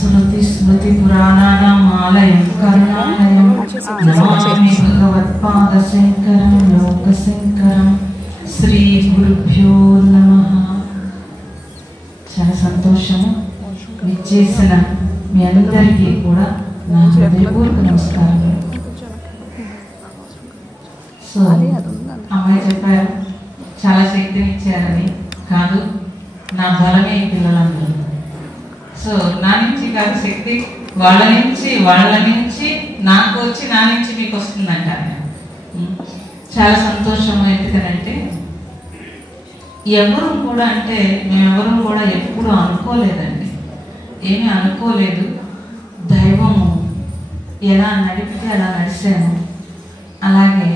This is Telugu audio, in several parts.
స్మృతి స్మృతి పురాణానామాలయం కరుణాలయం నమామి భగవత్పాద శంకరం లోక శంకరం. శ్రీ గురుభ్యో నమః. చాలా సంతోషము. విచ్చేసిన మీ అందరికీ కూడా నా హృదయపూర్వక నమస్కారం. సో అమ్మాయి చెప్పారు చాలా శక్తినిచ్చారని. కాదు, నా బలమే పిల్లలందరూ. సో నా నుంచి కాదు శక్తి, వాళ్ళ నుంచి నాకు వచ్చి నా నుంచి మీకు వస్తుందంట. చాలా సంతోషము. ఎందుకనంటే ఎవరు కూడా అంటే మేమెవరూ కూడా ఎప్పుడు అనుకోలేదండి, ఏమీ అనుకోలేదు. దైవము ఎలా నడిపితే అలా నడిచాను. అలాగే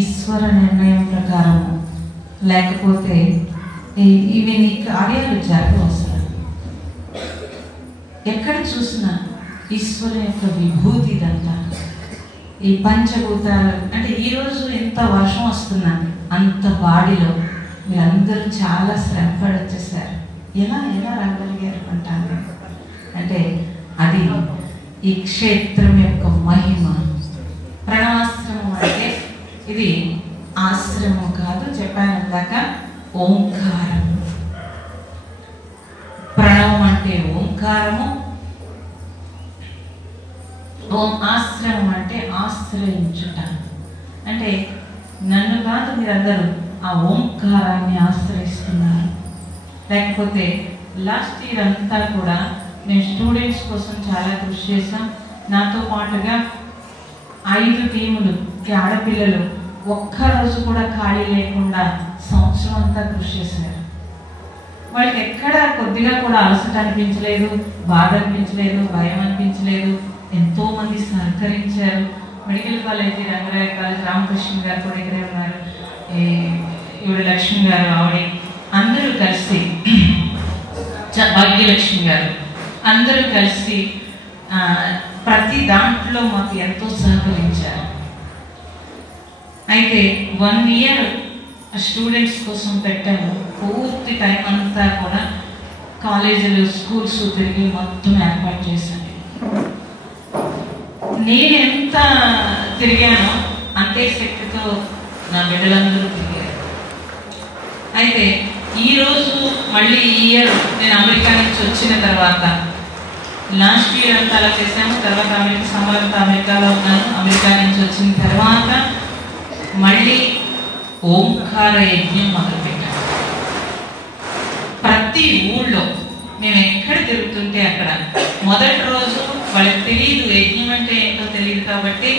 ఈశ్వర నిర్ణయం ప్రకారము లేకపోతే ఇవి నీ కార్యాలు జరగవు. అసలు ఎక్కడ చూసినా ఈశ్వరు యొక్క విభూతి ఇదంతా. ఈ పంచభూతాలు అంటే ఈరోజు ఎంత వర్షం వస్తున్నా అంత బాడీలో మీరందరూ చాలా శ్రమపడి వచ్చేసారు. ఎలా రాగలిగారు అంటాను అంటే అది ఈ క్షేత్రం యొక్క మహిమ. ప్రణవాశ్రమం అంటే ఇది ఆశ్రమం కాదు, చెప్పాను ఇందాక, ఓంకారం. ప్రణవం అంటే ఓంకారము, ఆశ్రమం అంటే ఆశ్రయించుట. అంటే నన్ను కాదు, మీరందరూ ఆ ఓంకారాన్ని ఆశ్రయిస్తున్నారు. లేకపోతే లాస్ట్ ఇయర్ అంతా కూడా మేము స్టూడెంట్స్ కోసం చాలా కృషి చేసాం. నాతో పాటుగా 5 టీములు ఆడపిల్లలు ఒక్కరోజు కూడా ఖాళీ లేకుండా సంవత్సరం అంతా కృషి చేశారు. వాళ్ళకి ఎక్కడ కొద్దిగా కూడా అలసట అనిపించలేదు, బాధ అనిపించలేదు, భయం అనిపించలేదు. ఎంతో మంది సహకరించారు. Medical college, Rangaraya college, Ramakrishna గారు కూడా ఇక్కడే ఉన్నారు, ఈవిడ లక్ష్మి గారు, ఆవిడ అందరూ కలిసి, భాగ్యలక్ష్మి గారు అందరూ కలిసి ప్రతి దాంట్లో మాకు ఎంతో సహకరించారు. అయితే 1 ఇయర్ స్టూడెంట్స్ కోసం పెట్టాను. పూర్తి టైం అంతా కూడా కాలేజీలు, స్కూల్స్ తిరిగి మొత్తం ఏర్పాటు చేశాను. నేను ఎంత తిరిగానో అంతే శక్తితో నా బిడ్డలందరూ తిరిగారు. అయితే ఈరోజు మళ్ళీ ఈ ఇయర్ నేను అమెరికా నుంచి వచ్చిన తర్వాత, లాస్ట్ ఇయర్ అంతా అలా చేశాను. తర్వాత అమెరికాలో ఉన్నాను. అమెరికా నుంచి వచ్చిన తర్వాత మళ్ళీ ఓంకార యజ్ఞం మొదలుపెట్టాను. ప్రతి ఊళ్ళో మేము ఎక్కడ తిరుగుతుంటే అక్కడ మొదటి రోజు వాళ్ళకి తెలియదు, యజ్ఞం అంటే ఏంటో తెలియదు కాబట్టి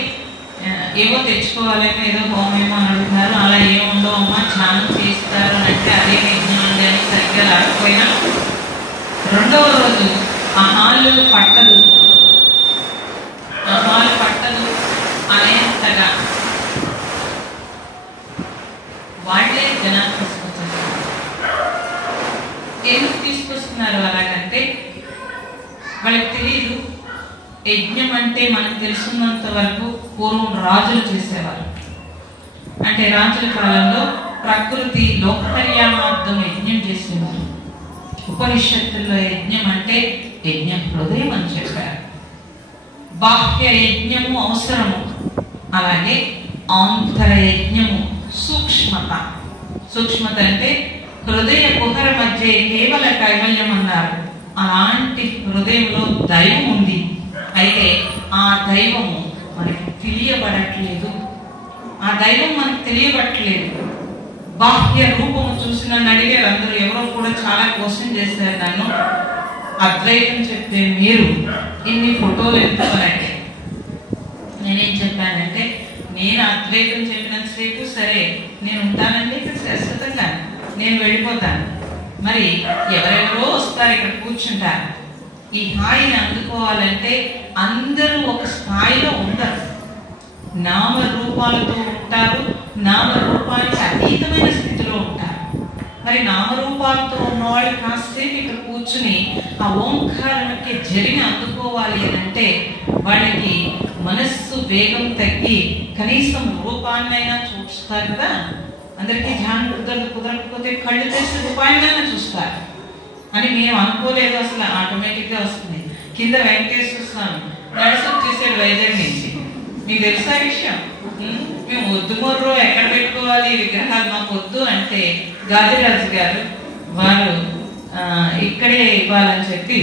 ఏవో తెచ్చుకోవాలేమో, ఏదో హోమేమో అని అడుగుతున్నారు. అలా ఏముండో అమ్మా, స్నానం చేస్తారు అని అంటే అదే యజ్ఞం అండి అని సరిగ్గా రాకపోయినా, రెండవ రోజు ఆ హాలు పట్టదు అనేంతగా వాళ్ళే జనాలు తీసుకొచ్చేస్తారు. ఎందుకు తీసుకొస్తున్నారు అలాగంటే వాళ్ళకి తెలియదు. యజ్ఞం అంటే మనకు తెలుసున్నంత వరకు పూర్వం రాజులు చేసేవారు. అంటే రాజుల కాలంలో ప్రకృతి లోకకల్యాణార్థం యజ్ఞం చేసేవారు. ఉపనిషత్తుల్లో యజ్ఞం అంటే యజ్ఞ హృదయం అని చెప్పారు. బాహ్య యజ్ఞము అవసరము, అలాగే ఆంతర యజ్ఞము సూక్ష్మత అంటే హృదయ కుహర మధ్య కేవల కైవల్యం అన్నారు. అలాంటి హృదయంలో దైవం ఉంది. అయితే ఆ దైవము మనకి తెలియబడట్లేదు. బాహ్య రూపము చూసి నన్ను అడిగారు అందరూ. ఎవరో కూడా చాలా క్వశ్చన్ చేశారు నన్ను, అద్వైతం చెప్తే మీరు ఇన్ని ఫోటోలు ఎందుకు? నేనేం చెప్పానంటే, నేను అద్వైతం చెప్పినంతసేపు సరే నేను ఉంటానండి ఇక్కడ శాశ్వతంగా, నేను వెళ్ళిపోతాను. మరి ఎవరెవరో వస్తారు, ఇక్కడ కూర్చుంటారు. ఈ హాయిని అందుకోవాలంటే అందరూ ఒక స్థాయిలో ఉండరు. నామరూపాలతో ఉంటారు, నామరూపానికి అతీతమైన స్థితిలో ఉంటారు. మరి నామరూపాలతో ఉన్నవాళ్ళు కాసేపు ఇక్కడ కూర్చుని ఆ ఓంకారానికి జరిని అందుకోవాలి అని అంటే వాళ్ళకి మనస్సు వేగం తగ్గి కనీసం రూపాన్నైనా చూస్తారు కదా. అందరికీ ధ్యానం కుదరకపోతే కళ్ళు తెరిచి రూపాయలైనా చూస్తారు అని మేము అనుకోలేదు. అసలు ఆటోమేటిక్గా వస్తుంది. కింద వెంకటేశ్వర స్వామి నడుసు వచ్చేసాడు వైజాగ్ నుంచి. మీకు తెలుసా విషయం? మేము వద్దు మొర్రో ఎక్కడ పెట్టుకోవాలి విగ్రహాలు మాకు వద్దు అంటే గాదిరాజు గారు వారు ఇక్కడే ఇవ్వాలని చెప్పి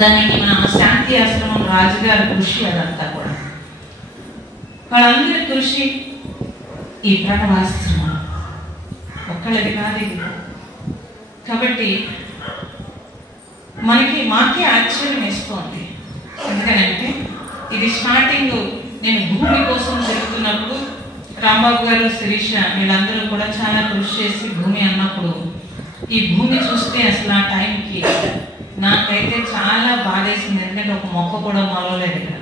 దానికి మన శాంతి ఆశ్రమం రాజుగారి కృషి అదంతా కూడా వాళ్ళందరి కృషి ఈ ప్రణవాశ్రమం ఒక్కళ్ళది కాదు ఇది. కాబట్టి మాకే ఆశ్చర్యం వేస్తోంది. ఎందుకనంటే ఇది స్టార్టింగ్ నేను భూమి కోసం తిరుగుతున్నప్పుడు రాంబాబు గారు శిరీష వీళ్ళందరూ కూడా చాలా కృషి చేసి భూమి అన్నప్పుడు ఈ భూమి చూస్తే అసలు ఆ టైంకి నాకైతే చాలా బాధేసింది. ఎందుకంటే ఒక మొక్క కూడా మొలవలేదు ఇక్కడ.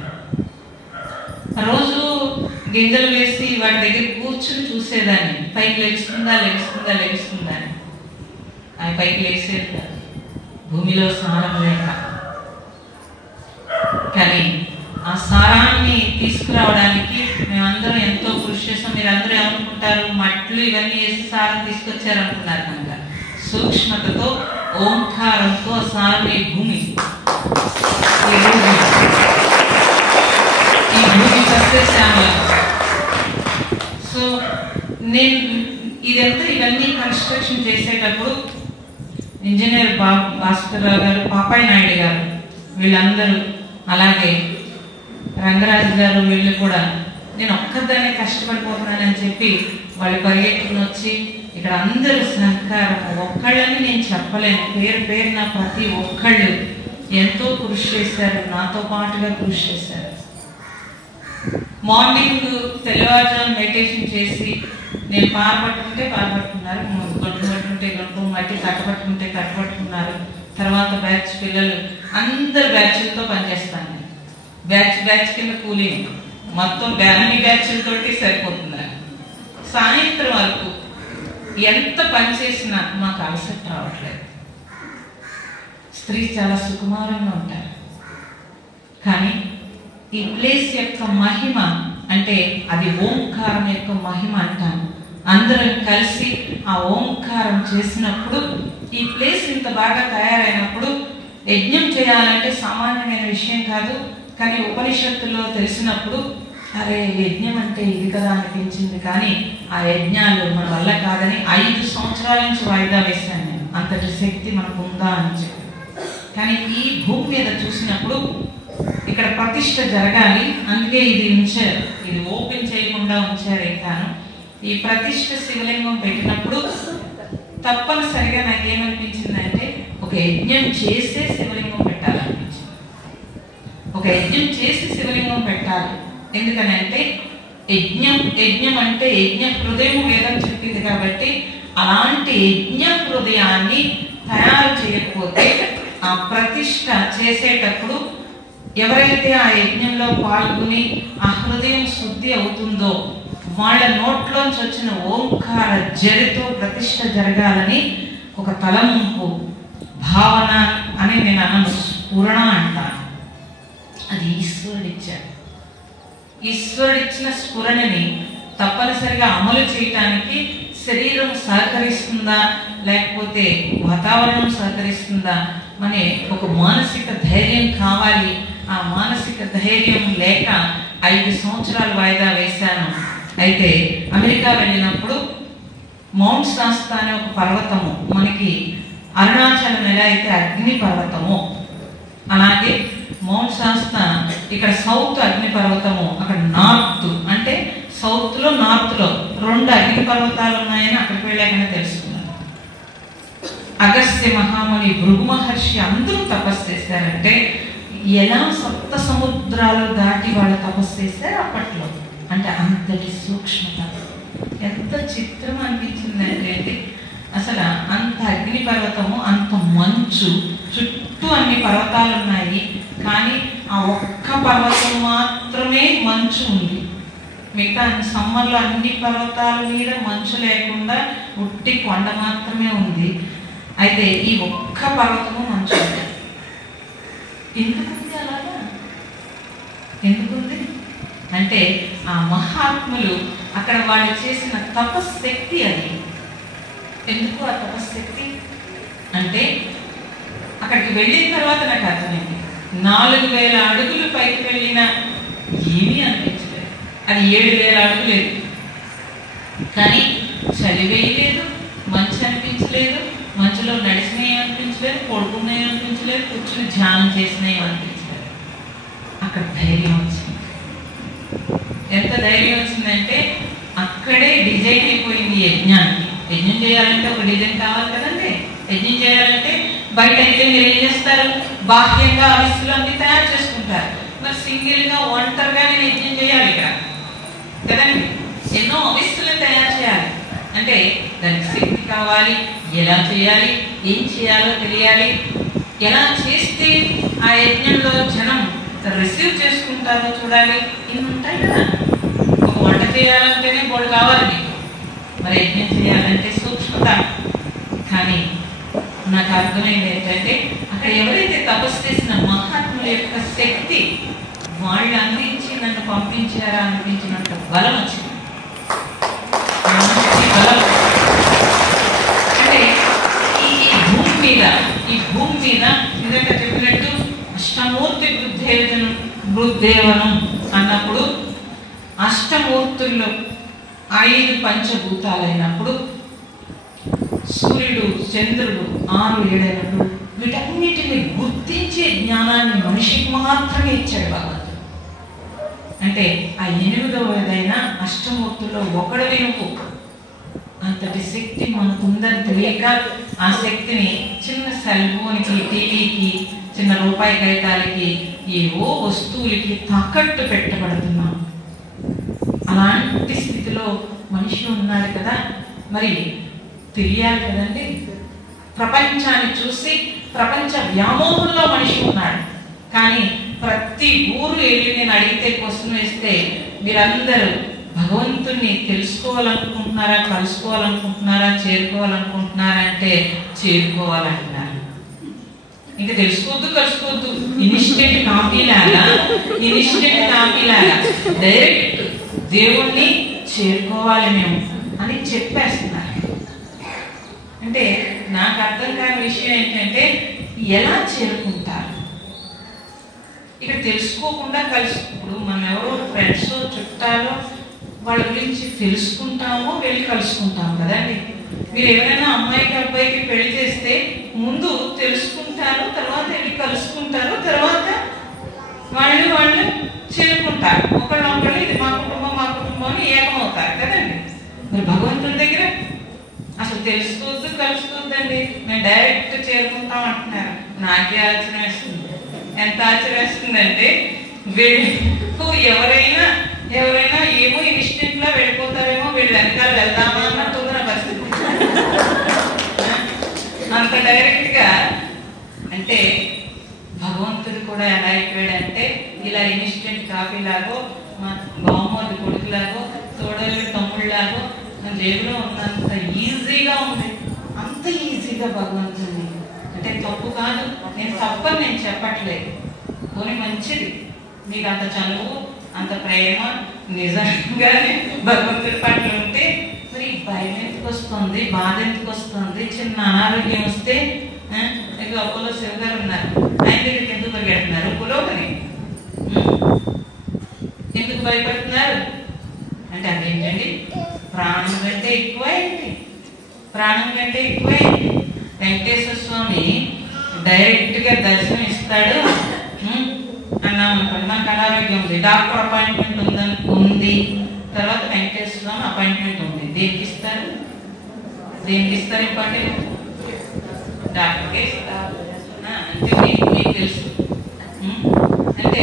రోజు గింజలు వేసి వాటి దగ్గర కూర్చుని చూసేదాన్ని, పైకి లెగుస్తుందా లెగుస్తుందా లెగుస్తుందా అని. అవి పైకి లేచేది కాదు, భూమిలో సారం లేక. కానీ ఆ సారాన్ని తీసుకురావడానికి మేమందరం ఎంతో కృషి చేస్తాం. మీరందరూ ఏమనుకుంటారు, మట్లు ఇవన్నీ వేసి సారం తీసుకొచ్చారనుకున్నారు. కనుక సూక్ష్మతతో ఓంకారంతో సారం ఈ భూమి సస్యశ్యామలం. సో నేను ఇవన్నీ కన్స్ట్రక్షన్ చేసేటప్పుడు ఇంజనీర్ భాస్కర్రావు గారు, పాపాయి నాయుడు గారు వీళ్ళందరూ, అలాగే రంగరాజు గారు వీళ్ళు కూడా నేను ఒక్కదాన్ని కష్టపడిపోతున్నానని చెప్పి వాళ్ళు పరిగెత్తుకుని వచ్చి ఇక్కడ అందరూ సహకారం. ఒక్కళ్ళని నేను చెప్పలేను, పేరున ప్రతి ఒక్కళ్ళు ఎంతో కృషి చేశారు, నాతో పాటుగా కృషి చేశారు. మార్నింగ్ తెల్లవారుజాము మెడిటేషన్ చేసి నేను పారపట్టుకుంటే పారపట్టుకున్నారు, గొంటు పట్టుకుంటే గొంటు, మట్టి కట్టపట్టుకుంటే కట్టపట్టుకున్నారు. తర్వాత బ్యాచ్ పిల్లలు అందరు బ్యాచ్లతో పనిచేస్తాను. బ్యాచ్ కింద కూలింగ్ మొత్తం అన్ని బ్యాచ్లతోటి సరిపోతున్నారు. సాయంత్రం వరకు ఎంత పని చేసినా మాకు అలసట రావట్లేదు. స్త్రీ చాలా సుకుమారంగా ఉంటారు. కానీ ఈ ప్లేస్ యొక్క మహిమ అంటే అది ఓంకారం యొక్క మహిమ అంటాను. అందరం కలిసి ఆ ఓంకారం చేసినప్పుడు ఈ ప్లేస్ ఇంత బాగా తయారైనప్పుడు యజ్ఞం చేయాలంటే సామాన్యమైన విషయం కాదు. కానీ ఉపనిషత్తుల్లో తెలిసినప్పుడు అరే యజ్ఞం అంటే ఇది కదా అనిపించింది. కానీ ఆ యజ్ఞాలు మన వల్ల కాదని 5 సంవత్సరాల నుంచి వాయిదా వేశాను నేను. అంతటి శక్తి మనకు ఉందా అని చెప్పి. కానీ ఈ భూమి మీద చూసినప్పుడు ఇక్కడ ప్రతిష్ఠ జరగాలి, అందుకే ఇది ఉంచారు. ఇది ఓపెన్ చేయకుండా ఉంచారు. ఇంకాను ఈ ప్రతిష్ఠ శివలింగం పెట్టినప్పుడు తప్పనిసరిగా నాకేమనిపించిందంటే ఒక యజ్ఞం చేసే శివలింగం పెట్టాలనిపించింది. ఒక యజ్ఞం చేసి శివలింగం పెట్టాలి. ఎందుకనంటే యజ్ఞం అంటే యజ్ఞ హృదయం వేదం చెప్పింది కాబట్టి అలాంటి యజ్ఞ హృదయాన్ని తయారు చేయకపోతే ఆ ప్రతిష్ఠ చేసేటప్పుడు ఎవరైతే ఆ యజ్ఞంలో పాల్గొని ఆ హృదయం శుద్ధి అవుతుందో వాళ్ళ నోట్లోంచి వచ్చిన ఓంకార జరితో ప్రతిష్ఠ జరగాలని ఒక తలంపు భావన అని నేను అనను, స్ఫురణ అంటాను. అది ఈశ్వరుడిచ్చాడు. ఈశ్వరుడిచ్చిన స్ఫురణని తప్పనిసరిగా అమలు చేయటానికి శరీరం సహకరిస్తుందా లేకపోతే వాతావరణం సహకరిస్తుందా అనే ఒక మానసిక ధైర్యం కావాలి. ఆ మానసిక ధైర్యం లేక 5 సంవత్సరాలు వాయిదా వేశాను. అయితే అమెరికా వెళ్ళినప్పుడు మౌంట్ శాస్తా అనే ఒక పర్వతము, మనకి అరుణాచలం ఎలా అయితే అగ్ని పర్వతము అలాగే మౌంట్ శాస్తా ఇక్కడ సౌత్ అగ్ని పర్వతము, అక్కడ నార్త్ అంటే సౌత్ లో నార్త్ లో 2 అగ్ని పర్వతాలు ఉన్నాయని అక్కడికి వెళ్ళాకనే తెలుసుకున్నారు. అగస్త్య మహాముని, భృగు మహర్షి అందరూ తపస్సు చేశారంటే ఎలా 7 సముద్రాలు దాటి వాళ్ళు తపస్సు చేశారు అప్పట్లో. అంటే అంతటి సూక్ష్మత. ఎంత చిత్రం అనిపించిందంటే అసలు అంత అగ్ని పర్వతము, అంత మంచు, చుట్టూ అన్ని పర్వతాలు ఉన్నాయి. కానీ ఆ ఒక్క పర్వతం మాత్రమే మంచు ఉంది. మిగతా సమ్మర్లో అన్ని పర్వతాల మీద మంచు లేకుండా ఉట్టి కొండ మాత్రమే ఉంది. అయితే ఈ ఒక్క పర్వతము మంచు ఉంది. ఎందుకుంది అలాగా? ఎందుకుంది అంటే ఆ మహాత్ములు అక్కడ వాళ్ళు చేసిన తపశక్తి. అది ఎందుకు ఆ తపశక్తి అంటే అక్కడికి వెళ్ళిన తర్వాత నాకు అర్థమైంది. 4000 అడుగులు పైకి వెళ్ళినా ఏమీ అనిపించలేదు. అది 7000 అడుగులేదు, కానీ చలివేయలేదు, మంచు అనిపించలేదు, మంచులో నడిచినవి అనిపించలేదు, పడుకున్నవి అనిపించలేదు, కూర్చుని ధ్యానం చేసినవి అనిపించలేదు. అక్కడ ధైర్యం వచ్చింది. ఎంత ధైర్యం వచ్చిందంటే అక్కడే డిజైన్ అయిపోయింది యజ్ఞానికి. యజ్ఞం చేయాలంటే ఒక డిజైన్ కావాలి కదండి. యజ్ఞం చేయాలంటే బయట అయితే మీరు ఏం చేస్తారు, బాహ్యంగా అవిస్సులు అన్ని తయారు చేసుకుంటారు. మరి సింగిల్గా ఒంటరిగా నేను యజ్ఞం చేయాలి ఇక్కడ కదండి. ఎన్నో అవిస్సులు తయారు చేయాలి అంటే దానికి శక్తి కావాలి. ఎలా చేయాలి, ఏం చేయాలో తెలియాలి. ఎలా చేస్తే ఆ యజ్ఞంలో జనం రిసీవ్ చేసుకుంటారో చూడాలి. ఇన్ని ఉంటాయి కదా. ఒక వంట చేయాలంటేనే బోడు కావాలి మీకు, మరి యజ్ఞం చేయాలంటే సూక్ష్మత. కానీ నాకు అర్థమైంది ఏంటంటే అక్కడ ఎవరైతే తపస్సు చేసిన మహాత్ముల యొక్క శక్తి వాళ్ళు అందించి నన్ను పంపించారా అనిపించినంత బలం వచ్చింది. బలం అంటే ఈ భూమి మీద నిజంగా చెప్పినట్టు అష్టమూర్తి బుద్ధేవనం అన్నప్పుడు అష్టమూర్తుల్లో 5 పంచభూతాలైనప్పుడు సూర్యుడు, చంద్రుడు, 6, 7 అయినప్పుడు వీటన్నిటిని గుర్తించే జ్ఞానాన్ని మనిషికి మాత్రమే ఇచ్చాడు భగవంతుడు. అంటే ఆ 8వదైన అష్టమూర్తుల్లో ఒకడు నువ్వు. అంతటి శక్తి మనకుందని తెలియక ఆ శక్తిని చిన్న సెల్ ఫోన్కి, టీవీకి, చిన్న రూపాయి కాగితాలకి, ఏవో వస్తువులకి తాకట్టు పెట్టబడుతున్నాం. అలాంటి స్థితిలో మనిషి ఉన్నాడు కదా, మరి తెలియాలి కదండి. ప్రపంచాన్ని చూసి ప్రపంచ వ్యామోహంలో మనిషి ఉన్నాడు. కానీ ప్రతి ఊరు వెళ్ళి నేను అడిగితే క్వశ్చన్ వేస్తే మీరందరూ భగవంతుణ్ణి తెలుసుకోవాలనుకుంటున్నారా, కలుసుకోవాలనుకుంటున్నారా, చేరుకోవాలనుకుంటున్నారా అంటే చేరుకోవాలంటున్నారు. ఇంకా తెలుసుకోవద్దు, కలుసుకోవద్దు. ఇన్స్టెంట్ కాపీ లాగా డైరెక్ట్ దేవుణ్ణి చేరుకోవాలి మేము అని చెప్పేస్తున్నారు. అంటే నాకు అర్థం కాని విషయం ఏంటంటే ఎలా చేరుకుంటారు. ఇక్కడ తెలుసుకోకుండా ఇప్పుడు మనం ఎవరో ఫ్రెండ్స్, చుట్టాలో వాళ్ళ గురించి తెలుసుకుంటామో వెళ్ళి కలుసుకుంటాము కదండి. మీరు ఎవరైనా అమ్మాయికి అబ్బాయికి పెళ్లి చేస్తే ముందు తెలుసుకుంటారు, తర్వాత వెళ్ళి కలుసుకుంటారు, తర్వాత వాళ్ళు చేరుకుంటారు. ఒకళ్ళు ఇది మా కుటుంబం అని ఏకమవుతారు కదండి. మరి భగవంతుడి దగ్గర అసలు తెలుసుకోవద్దు, కలుసుకోవద్దండి, మేము డైరెక్ట్ చేరుకుంటాం అంటున్నారు. నాకే ఆశ్చర్యం వేస్తుంది. ఎంత ఆశ్చర్యం వేస్తుందంటే వీళ్ళు ఎవరైనా ఏమో ఇన్స్టెంట్ గా వెళ్ళిపోతారేమో, వీళ్ళు వెనకాల వెళ్దామా అన్నట్టుంది నా పరిస్థితి. అంత డైరెక్ట్ గా. అంటే భగవంతుడు కూడా ఎలా అయిపోయాడంటే ఇలా ఇన్స్టెంట్ కాఫీ లాగో, మా బామ్మది కొడుకులాగో, తోడలు తమ్ముళ్ళలాగో నా జేబులో ఉన్నంత ఈజీగా ఉంది. అంత ఈజీగా భగవంతుడిని అంటే తప్పు కాదు, నేను తప్పని నేను చెప్పట్లేదు. పోనీ మంచిది, మీకు అంత చనువు, అంత ప్రేమ నిజంగానే భగవంతుడి పట్ల ఉంటే మరి భయం ఎందుకు వస్తుంది, బాధ ఎందుకు వస్తుంది? చిన్న అనారోగ్యం వస్తే అపోలో శివ గారు ఉన్నారు, ఆయన దగ్గరికి ఎందుకు పరిగెడుతున్నారు? పులోకని ఎందుకు భయపడుతున్నారు అంటే అదేంటండి, ప్రాణం కంటే ఎక్కువైంది. వెంకటేశ్వర స్వామి డైరెక్ట్ గా దర్శనం ఇస్తాడు అన్నాం అనుకోండి. మనకు అనారోగ్యం ఉంది, డాక్టర్ అపాయింట్మెంట్ ఉంది, తర్వాత వెంకటేశ్వర స్వామి అపాయింట్మెంట్ ఉంది. దేనికి ఇస్తారు ఇంపార్టెంట్? డాక్టర్కే ఇస్తారు. అంటే మీకు తెలుసు. అంటే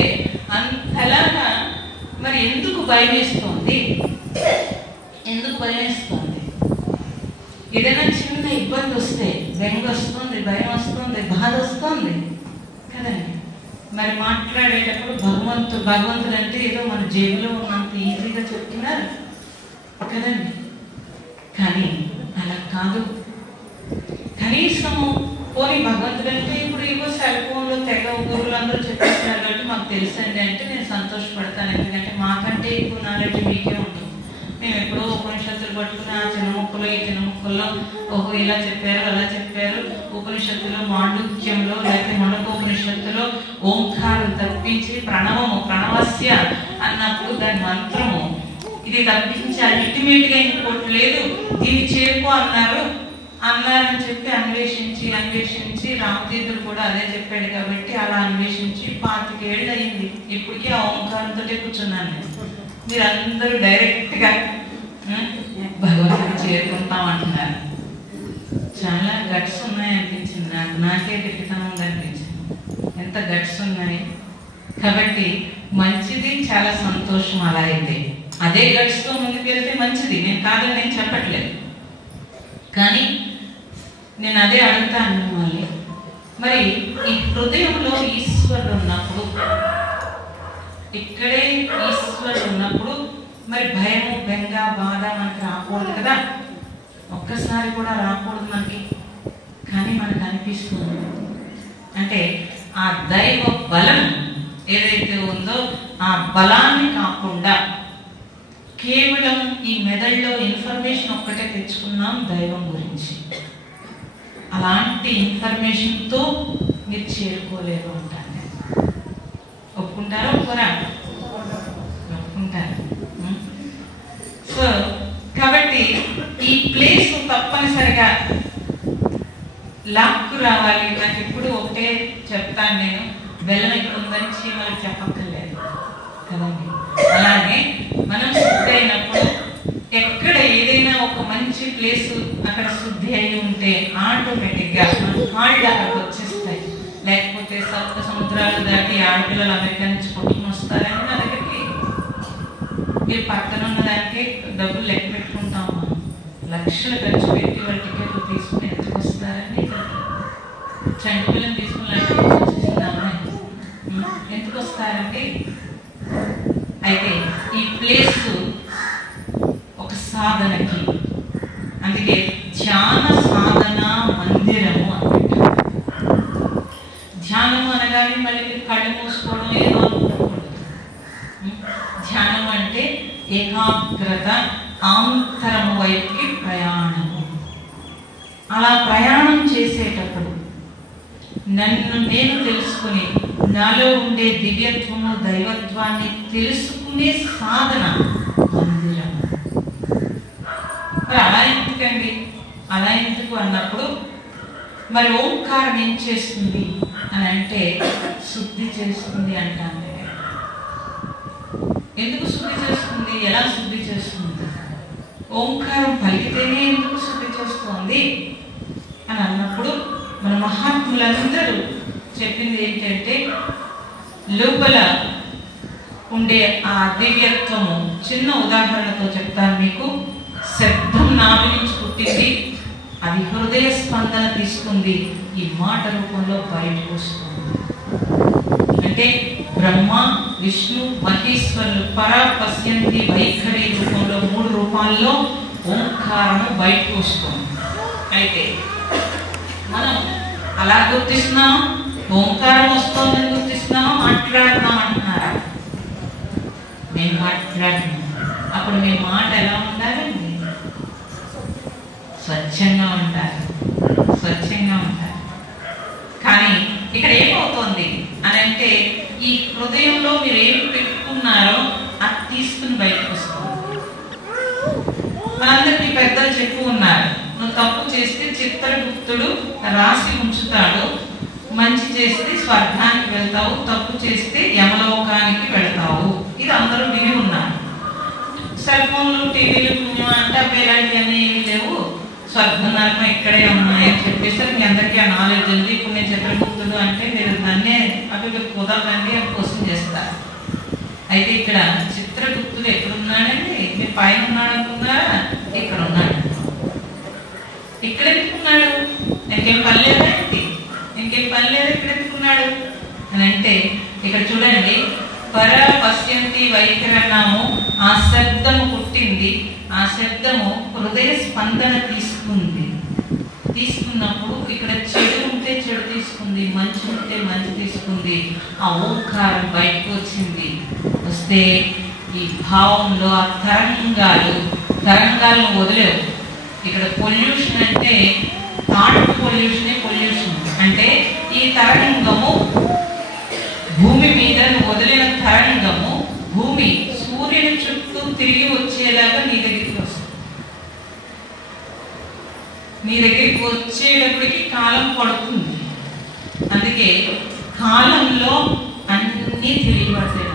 అంతలాగా మరి ఎందుకు భయం వేస్తుంది? ఏదైనా చిన్న ఇబ్బంది వస్తే బెంగ వస్తుంది, భయం వస్తుంది, బాధ వస్తుంది కదండి. మరి మాట్లాడేటప్పుడు భగవంతుడు అంటే ఏదో మన జేబులో ఉన్నంత ఈజీగా చెప్తున్నారు కదండి. కానీ అలా కాదు. కనీసము పోనీ భగవంతుడు అంటే ఇప్పుడు ఇవో సెల్ ఫోన్లో తెగ గురువులందరూ చెప్పేస్తున్నారు కాబట్టి మాకు తెలుసండి అంటే నేను సంతోషపడతాను. ఎందుకంటే మాకంటే ఎక్కువ నాలెడ్జ్ మీకే ఉంటుంది. మేము ఎప్పుడో ఉపనిషత్తులు పట్టుకుని ఆ చిన్న ముక్కలు ఈ చిన్న ముక్కల్లో ఓహో ఇలా చెప్పారు అలా చెప్పారు, ఉపనిషత్తులో మాండుక్యంలో లేకపోతే మండకోపనిషత్తులో ఓంకారం తప్పించి ప్రణవము ప్రణవస్య అన్నప్పుడు దాని మంత్రము ఇది తప్పించి అల్టిమేట్ గా ఇంకోటి లేదు, దీన్ని చేరుకో అన్నారని చెప్పి అన్వేషించి రామతీర్థులు కూడా అదే చెప్పాడు కాబట్టి అలా అన్వేషించి 25 ఏళ్ళు అయింది. ఇప్పటికీ ఆ ఓంకారంతో కూర్చున్నాను నేను. మీరందరూ డైరెక్ట్ గా భగవంతుని చేరుకుంటాం అంటున్నారు. చాలా గట్స్ ఉన్నాయి అనిపించింది నాకే గిరికితనం ఉంది అనిపించింది. ఎంత గట్స్ ఉన్నాయి కాబట్టి మంచిది, చాలా సంతోషం. అలా అయితే అదే గట్స్ తో ముందుకెళ్తే మంచిది, నేను కాదని నేను చెప్పట్లేదు. కానీ నేను అదే అడుగుతాను మిమ్మల్ని, మరి ఈ హృదయంలో ఈశ్వరుడు ఉన్నప్పుడు, ఇక్కడే ఈశ్వరుడు ఉన్నప్పుడు మరి భయము బెంగ బాధ మనకి రాకూడదు కదా, ఒక్కసారి కూడా రాకూడదు మనకి. కానీ మనకు అనిపిస్తుంది అంటే ఆ దైవ బలం ఏదైతే ఉందో ఆ బలాన్ని కాకుండా కేవలం ఈ మెదడులో ఇన్ఫర్మేషన్ ఒక్కటే తెచ్చుకున్నాం దైవం గురించి. అలాంటి ఇన్ఫర్మేషన్తో మీరు చేరుకోలేరు అంటారు. ఒప్పుకుంటారా ఒప్పుకోరా? ఒప్పుకుంటారు. సో కాబట్టి ఈ ప్లేస్ తప్పనిసరిగా లాక్కు రావాలి. నాకు ఎప్పుడు ఒకటే చెప్తాను నేను, బెల్లం ఇక్కడ ఉందని చీమలకు చెప్పక్కర్లేదు కదండి. అలాగే మనం శుద్ధి అయినప్పుడు ఎక్కడ ఏదైనా ఒక మంచి ప్లేస్ అక్కడ శుద్ధి అయి ఉంటే ఆటోమేటిక్గా మన కాళ్ళు అక్కడికి వచ్చేస్తాయి. లేకపోతే సప్త సముద్రాలు దాటి ఆడపిల్లలు అమెరికా నుంచి కొట్టుకుని వస్తారని నా దగ్గరికి. మీరు పక్కన ఉన్న దానికి డబ్బులు లెక్క పెట్టుకుంటాము, లక్షలు ఖర్చు పెట్టి వాళ్ళ టికెట్లు తీసుకుని ఎందుకు వస్తారని చంటి పిల్లలు తీసుకుని వచ్చేసిందామని ఎందుకు వస్తారండి? అయితే ఈ ప్లేస్ ఒక సాధనకి, అందుకే ధ్యాన సాధన మందిరము అంటారు. ధ్యానం అనగానే మళ్ళీ మీరు కళ్ళు మూసుకోవడం ఏదో అనుకోకూడదు. ధ్యానం అంటే ఏకాగ్రత, ఆంతరము వైపుకి ప్రయాణము. అలా ప్రయాణం చేసేటప్పుడు నన్ను నేను తెలుసుకుని నాలో ఉండే దివ్యత్వము దైవత్వాన్ని తెలుసుకునే సాధన మందిరం. మరి అలా ఎందుకండి? అలా ఎందుకు అన్నప్పుడు మరి ఓంకారం ఏం చేస్తుంది అని అంటే శుద్ధి చేస్తుంది అంటాను. ఎందుకు శుద్ధి చేస్తుంది? ఎలా శుద్ధి చేస్తుంది? ఓంకారం పలికితేనే ఎందుకు శుద్ధి చేస్తుంది అని అన్నప్పుడు మన మహాత్ములందరూ చెప్పింది ఏంటంటే లోపల ఉండే ఆ దివ్యత్వము. చిన్న ఉదాహరణతో చెప్తాను మీకు. శబ్దం నాభి నుంచి పుట్టింది, అది హృదయ స్పందన తీసుకుంది, ఈ మాట రూపంలో బయటకు వస్తుంది. అంటే బ్రహ్మ విష్ణు మహేశ్వరులు పరా పశ్యంతి వైఖరి రూపంలో 3 రూపాల్లో ఓంకారము బయటకు వస్తుంది. అయితే మనం అలా గుర్తిస్తున్నాం, ఓంకారం వస్తుందని గుర్తిస్తున్నామా, మాట్లాడుతున్నాం అంటున్నారా? మేము మాట్లాడుతున్నాం. అప్పుడు మీ మాట ఎలా ఉండాలండి? స్వచ్ఛంగా ఉంటారు, స్వచ్ఛంగా ఉంటారు. కానీ ఇక్కడ ఏమవుతోంది అని అంటే ఈ హృదయంలో మీరు ఏం పెట్టుకున్నారో అది తీసుకుని బయటకు వస్తుంది. మనందరికీ పెద్దలు చెప్పు ఉన్నారు, నువ్వు తప్పు చేస్తే చిత్రగుప్తుడు రాసి ఉంచుతాడు, మంచి చేస్తే స్వర్గానికి వెళ్తావు, తప్పు చేస్తే యమలోకానికి వెళ్తావు. ఇది అందరూ విని ఉన్నారు. సెల్ ఫోన్లు టీవీలు పుణ్యం అంటే అవి ఇలాంటివన్నీ ఏమీ లేవు, స్వర్గం నరకం ఇక్కడే ఉన్నాయని చెప్పేసరికి మీ అందరికీ ఆ నాలెడ్జ్ ఉంది. ఇప్పుడు నేను చిత్రగుప్తుడు అంటే మీరు దాన్నే అవి కుదరదండి అని క్వశ్చన్ చేస్తారు. అయితే ఇక్కడ చిత్రగుప్తుడు ఎక్కడున్నాడండి? మీరు పైన ఉన్నాడు అనుకున్నారా? ఇక్కడ ఉన్నాడు. ఇక్కడ ఎందుకున్నాడు? ఇంకేం పని లేదా ఏంటి? ఇంకేం పని లేదా ఇక్కడ ఎందుకున్నాడు అని అంటే ఇక్కడ చూడండి, పర పశ్యంతి వైఖరన్నాము. ఆ శబ్దము పుట్టింది, ఆ శబ్దము హృదయ స్పందన తీసుకుంది. తీసుకున్నప్పుడు ఇక్కడ చెడు ఉంటే చెడు తీసుకుంది, మంచి ఉంటే మంచి తీసుకుంది. ఆ ఓంకారం బయటకు వచ్చింది. వస్తే ఈ భావంలో ఆ తరంగాలను వదిలేవు. ఇక్కడ పొల్యూషన్ అంటే థాట్ పొల్యూషనే పొల్యూషన్. అంటే ఈ తరంగము భూమి మీద వదిలిన తరంగము భూమి సూర్యుని చుట్టూ తిరిగి వచ్చేలాగా నీ దగ్గరికి వస్తుంది. నీ దగ్గరికి వచ్చేటప్పటికి కాలం పడుతుంది. అందుకే కాలంలో అన్నీ తెలియబడతాయి.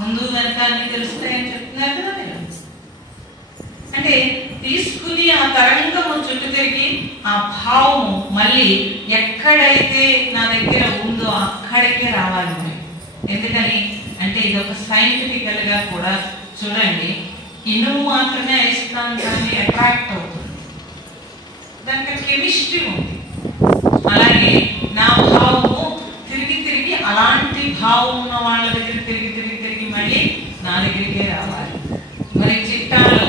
ముందు వెనక అన్ని తెలుస్తాయని చెప్తున్నారు కదా మీరు. అంటే తీసుకుని ఆ తరంగము చుట్టూ తిరిగి ఆ భావము మళ్ళీ ఎక్కడైతే నా దగ్గర ఉందో అక్కడికే రావాలి. ఎందుకని అంటే ఇది ఒక సైంటిఫికల్ గా కూడా చూడండి, ఇనుము మాత్రమే అయస్కాంతాన్ని అట్రాక్ట్ అవుతుంది, దానికి కెమిస్ట్రీ ఉంది. అలాగే నా భావము తిరిగి అలాంటి భావం ఉన్న వాళ్ళ దగ్గర తిరిగి మళ్ళీ నా దగ్గరికే రావాలి. మరి చిట్టాలో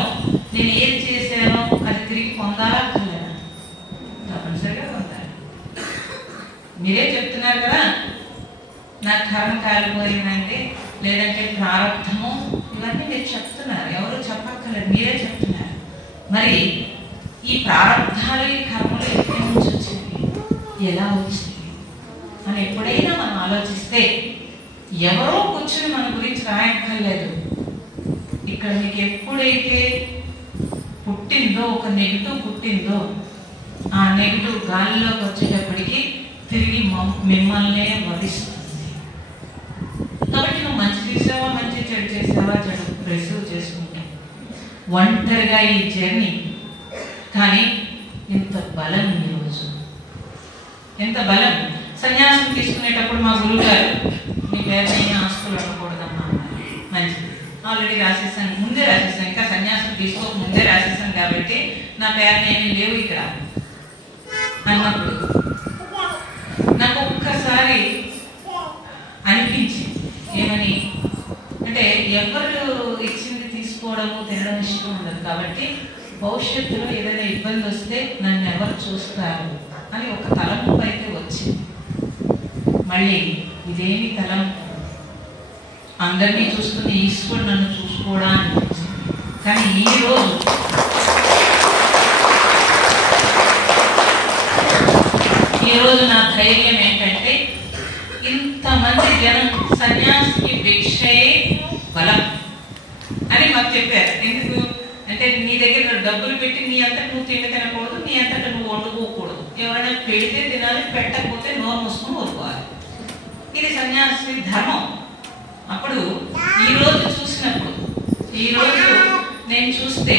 నేను ఏది చేశానో అది తిరిగి పొందాలా కదా? తప్పనిసరిగా పొందాలి. మీరే చెప్తున్నారు కదా, నా కర్మ కాలిపోయిందంటే లేదంటే ప్రారంభము, ఇవన్నీ మీరు చెప్తున్నారు, ఎవరు చెప్పక్కర్లేదు, మీరే చెప్తున్నారు. మరి ఈ ప్రారంభాలు ఈ కర్మలు ఎక్కడి నుంచి వచ్చేవి, ఎలా వచ్చేవి అని ఎప్పుడైనా మనం ఆలోచిస్తే ఎవరో కూర్చుని మన గురించి రాయక్కర్లేదు. ఇక్కడ మీకు ఎప్పుడైతే పుట్టిందో ఒక నెగిటివ్ పుట్టిందో ఆ నెగిటివ్ గాలిలోకి వచ్చేటప్పటికి తిరిగి మిమ్మల్నే వధిస్తుంది. కాబట్టి నువ్వు మంచి చేసావా, మంచి చెడు చేసావా, చెడు రిసీవ్ చేసుకుంటావు ఒంటరిగా ఈ జర్నీ. కానీ ఎంత బలం ఈరోజు, ఎంత బలం. సన్యాసం తీసుకునేటప్పుడు మా గురువు గారు నీ పేరుని ఆస్తులు అనకూడదమ్మా, మంచిది ఆల్రెడీ రాసేసాను, ముందే రాసేసాను, ఇంకా సన్యాసం తీసుకోక ముందే రాసేసాను కాబట్టి నా పేరుని ఏమీ లేవు ఇక్కడ అన్నప్పుడు నాకు ఒక్కసారి అనిపించింది. ఏమని అంటే ఎవరు ఇచ్చింది తీసుకోవడము తినడం ఇష్టం ఉండదు కాబట్టి భవిష్యత్తులో ఏదైనా ఇబ్బంది వస్తే నన్ను ఎవరు చూస్తారు అని ఒక తలంపు అయితే వచ్చింది. మళ్ళీ ఇదేమి తలంపు, అందరినీ చూస్తున్న ఈశ్వరుడు నన్ను చూసుకోవడానికి వచ్చింది. కానీ ఈరోజు నా ధైర్యం ఏంటంటే ఇంతమంది జనం సన్యాసికి భిక్షయే బలం అని మాకు చెప్పారు. ఎందుకు అంటే నీ దగ్గర డబ్బులు పెట్టి నీ అంతట నువ్వు తినకూడదు, నీ అంతట నువ్వు వండుకోకూడదు, ఎవరైనా పెడితే తినాలి, పెట్టకపోతే నోరు మూసుకొని ఊరుకోవాలి. ఇది సన్యాసి ధర్మం. అప్పుడు ఈరోజు చూసినప్పుడు, ఈరోజు నేను చూస్తే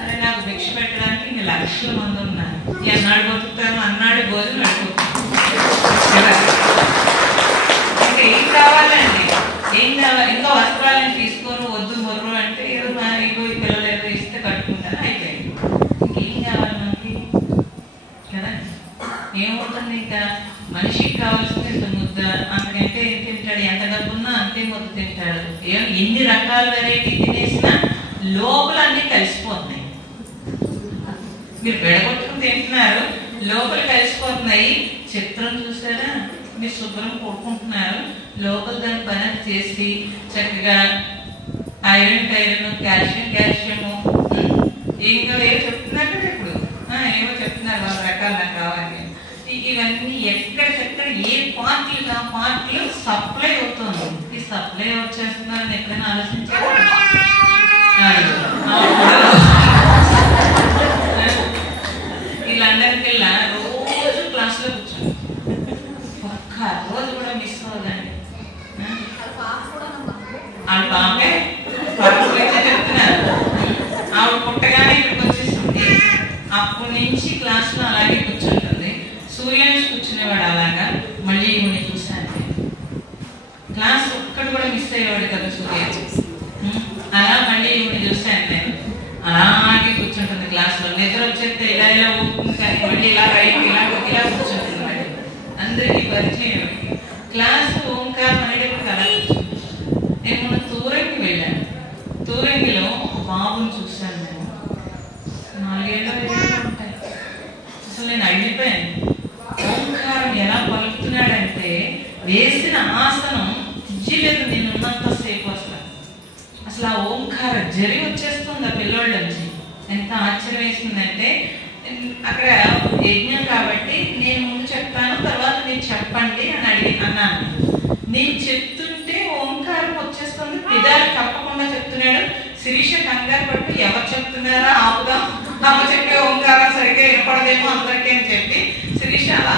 అరే నాకు భిక్ష పెట్టడానికి ఇంకా లక్షల మంది ఉన్నారు, అన్నాడు బతుకుతాను, అన్నాడు భోజనం అడుగుతాను. ఇంకా ఏం కావాలండి, ఏం కావాలి, ఇంకా వస్త్రాలను తీసుకొని వద్దు మొర్రు అంటే ఏదో ఇగో ఈ పిల్లలు ఏదో ఇస్తే కట్టుకుంటాను, అయిపోయింది. ఇంకేం కావాలి మనకి కదా? ఏమవుతుంది ఇంకా మనిషికి కావాల్సింది ఇంత ముద్ద, అంతకంటే ఏం తింటాడు, ఎంత డబ్బున్నా అంతే ముద్ద తింటాడు. ఎన్ని రకాల వెరైటీ తినేసినా లోపల అన్ని కలిసిపోతున్నాయి. మీరు బెడగొట్టుకుని తింటున్నారు, లోపల కలిసిపోతున్నాయి. చిత్రం చూసారా, మీరు శుభ్రం కొడుకుంటున్నారు, లోపల దాని పని చేసి చక్కగా ఐరన్ కాల్షియము ఇంకా ఏవో చెప్తున్నారు కదా ఇప్పుడు, ఏవో చెప్తున్నారు వాళ్ళ రకాలు నాకు కావాలి. ఇవన్నీ ఎక్కడికెక్కడ ఏ పార్టీలు ఆ పార్టీలు సప్లై అవుతుంది. ఈ సప్లై వచ్చేస్తున్నారని ఎప్పుడైనా ఆలోచించారు? వీళ్ళందరికీ రోజు క్లాస్లో కూర్చోండి, ఒక్క రోజు కూడా మిస్ అవ్వదండి. వాళ్ళ పాపే పక్కలైతే చెప్తున్నారు, ఆవిడ పుట్టగానే ఇక్కడికి వచ్చేసింది, అప్పటి నుంచి క్లాస్లో అలాగే కూర్చుంటుంది. సూర్యాన్ని కూర్చునేవాడు అలాగా. మళ్ళీ ఈమెని చూశాను, క్లాస్ ఒక్కడు కూడా మిస్ అయ్యేవాడు కదా సూర్యాన్ని. అలా మళ్ళీ ఈమెని చూశాను నేను, అలాగే కూర్చుంటుంది క్లాస్లో. నిద్ర వచ్చేస్తే ఇలా ఇలా ఊపుతుంది, కానీ మళ్ళీ ఇలా రైట్ ఇలా కూర్చుంటుంది. మళ్ళీ అందరికీ పరిచయం. క్లాసు ఓంకారం అనేటప్పుడు అలా కూర్చుంటుంది. నేను మొన్న తూరంగి వెళ్ళాను, తూరంగిలో ఒక బాబుని చూశాను నేను, 4 ఏళ్ళు ఉంటాయి. అసలు నేను అడిగిపోయాను, ఓంకారం ఎలా పలుకుతున్నాడంటే వేసిన ఆసనం తిజ్జిలేదు, నేను ఉన్నంతసేపు వస్తాను అసలు ఆ ఓంకార జరి వచ్చేస్తుంది ఆ పిల్లోళ్ళ నుంచి. ఎంత ఆశ్చర్యం వేసిందంటే, అక్కడ యజ్ఞం కాబట్టి నేను ముందు చెప్తాను, తర్వాత మీరు చెప్పండి అని అన్నాను. నేను చెప్తుంటే ఓంకారం వచ్చేస్తుంది, పిదాలు తప్పకుండా చెప్తున్నాడు. శిరీష కంగారు పట్టు, ఎవరు చెప్తున్నారా ఆపుగా, అమ్మ చెప్పే ఓంకారం సరిగ్గా వినపడదేమో అందరికీ అని చెప్పి శిరీష అలా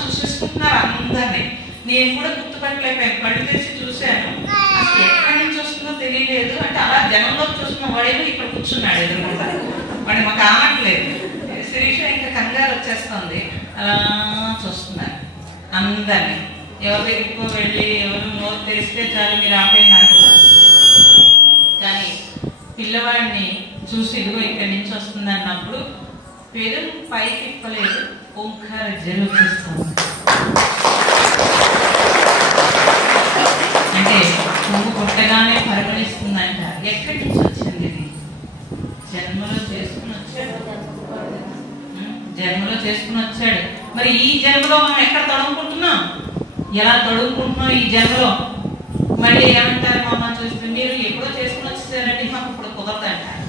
చూసేసుకుంటున్నారు అందరినీ. నేను కూడా గుర్తుపట్టలేకపోయాను, కళ్ళు తెరిచి చూశాను, అసలు ఎక్కడి నుంచి వస్తుందో తెలియలేదు. అంటే అలా జనంలో చూస్తున్న వాడేమో ఇక్కడ కూర్చున్నాడు ఎదురుకుంటా, వాడు మాకు ఆనట్లేదు. శిరీష ఇంకా కంగారు వచ్చేస్తుంది, అలా చూస్తున్నారు అందరినీ. ఎవరి ఎక్కువ వెళ్ళి ఎవరు నోరు తెరిస్తే చాలు మీరు ఆపేయండి అనుకున్నారు. కానీ పిల్లవాడిని చూసి ఇదిగో ఇక్కడి నుంచి వస్తుంది అన్నప్పుడు పేరు పైకి ఇప్పలేదు, ఓంకార జరి వచ్చేస్తుంది. అంటే పువ్వు పుట్టగానే పరిమళిస్తుందంట. ఎక్కడి నుంచి వచ్చింది ఇది? జన్మలో చేసుకుని వచ్చాడు, జన్మలో చేసుకుని వచ్చాడు. మరి ఈ జన్మలో మనం ఎక్కడ తడుముకుంటున్నాం, ఎలా తడుముకుంటున్నాం ఈ జన్మలో? మళ్ళీ ఏమంటారు మా అమ్మ చూస్తే, మీరు ఎప్పుడో చేసుకుని వచ్చేసారంటే మాకు ఇప్పుడు కుదరదంటారు.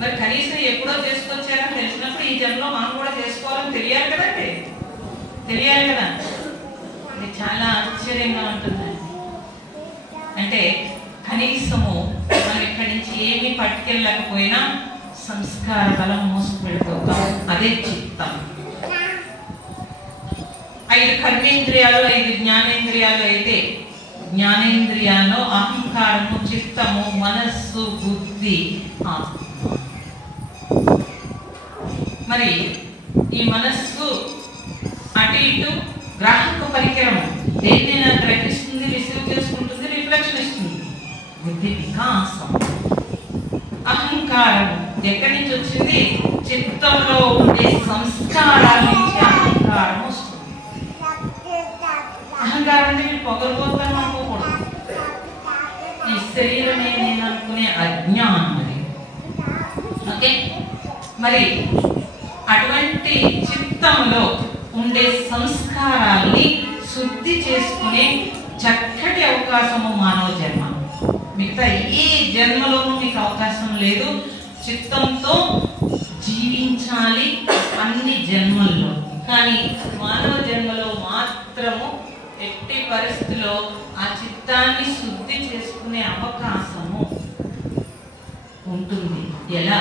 మరి కనీసం ఎప్పుడో చేసుకొచ్చారని తెలిసినప్పుడు ఈ జన్మలో మనం కూడా చేసుకోవాలని తెలియాలి కదండి, తెలియాలి కదా. ఇది చాలా ఆశ్చర్యంగా ఉంటుందండి. అంటే కనీసము మనం ఇక్కడి నుంచి ఏమీ పట్టుకెళ్ళకపోయినా సంస్కార బలం మోసుకువెళ్ళిపోతాం, అదే చిత్తం. 5 కర్మేంద్రియాలు 5 జ్ఞానేంద్రియాలు అయితే, జ్ఞానేంద్రియాల్లో అహంకారము, చిత్తము, మనస్సు, బుద్ధి, ఆత్మ. మరి ఈ మనస్సు అటు ఇటు గ్రాహక పరికరము, దేన్నైనా గ్రహిస్తుంది, రిసీవ్ చేసుకుంటుంది, రిఫ్లెక్షన్ ఇస్తుంది. బుద్ధి వికాసం. అహంకారం ఎక్కడి నుంచి వచ్చింది? చిత్తంలో ఉండే సంస్కారాల నుంచి అహంకారం వస్తుంది. అహంకారం అంటే మీరు పొగరబోతాను అనుకోకూడదు, ఈ శరీరమే నేను అనుకునే అజ్ఞానం అది. ఓకే, మరి అటువంటి చిత్తంలో ఉండే సంస్కారాల్ని శుద్ధి చేసుకునే చక్కటి అవకాశము మానవ జన్మ. మిగతా ఏ జన్మలోనూ మీకు అవకాశం లేదు. చిత్తంతో జీవించాలి అన్ని జన్మల్లో, కానీ మానవ జన్మలో మాత్రము ఎట్టి పరిస్థితిలో ఆ చిత్తాన్ని శుద్ధి చేసుకునే అవకాశము ఉంటుంది. ఎలా?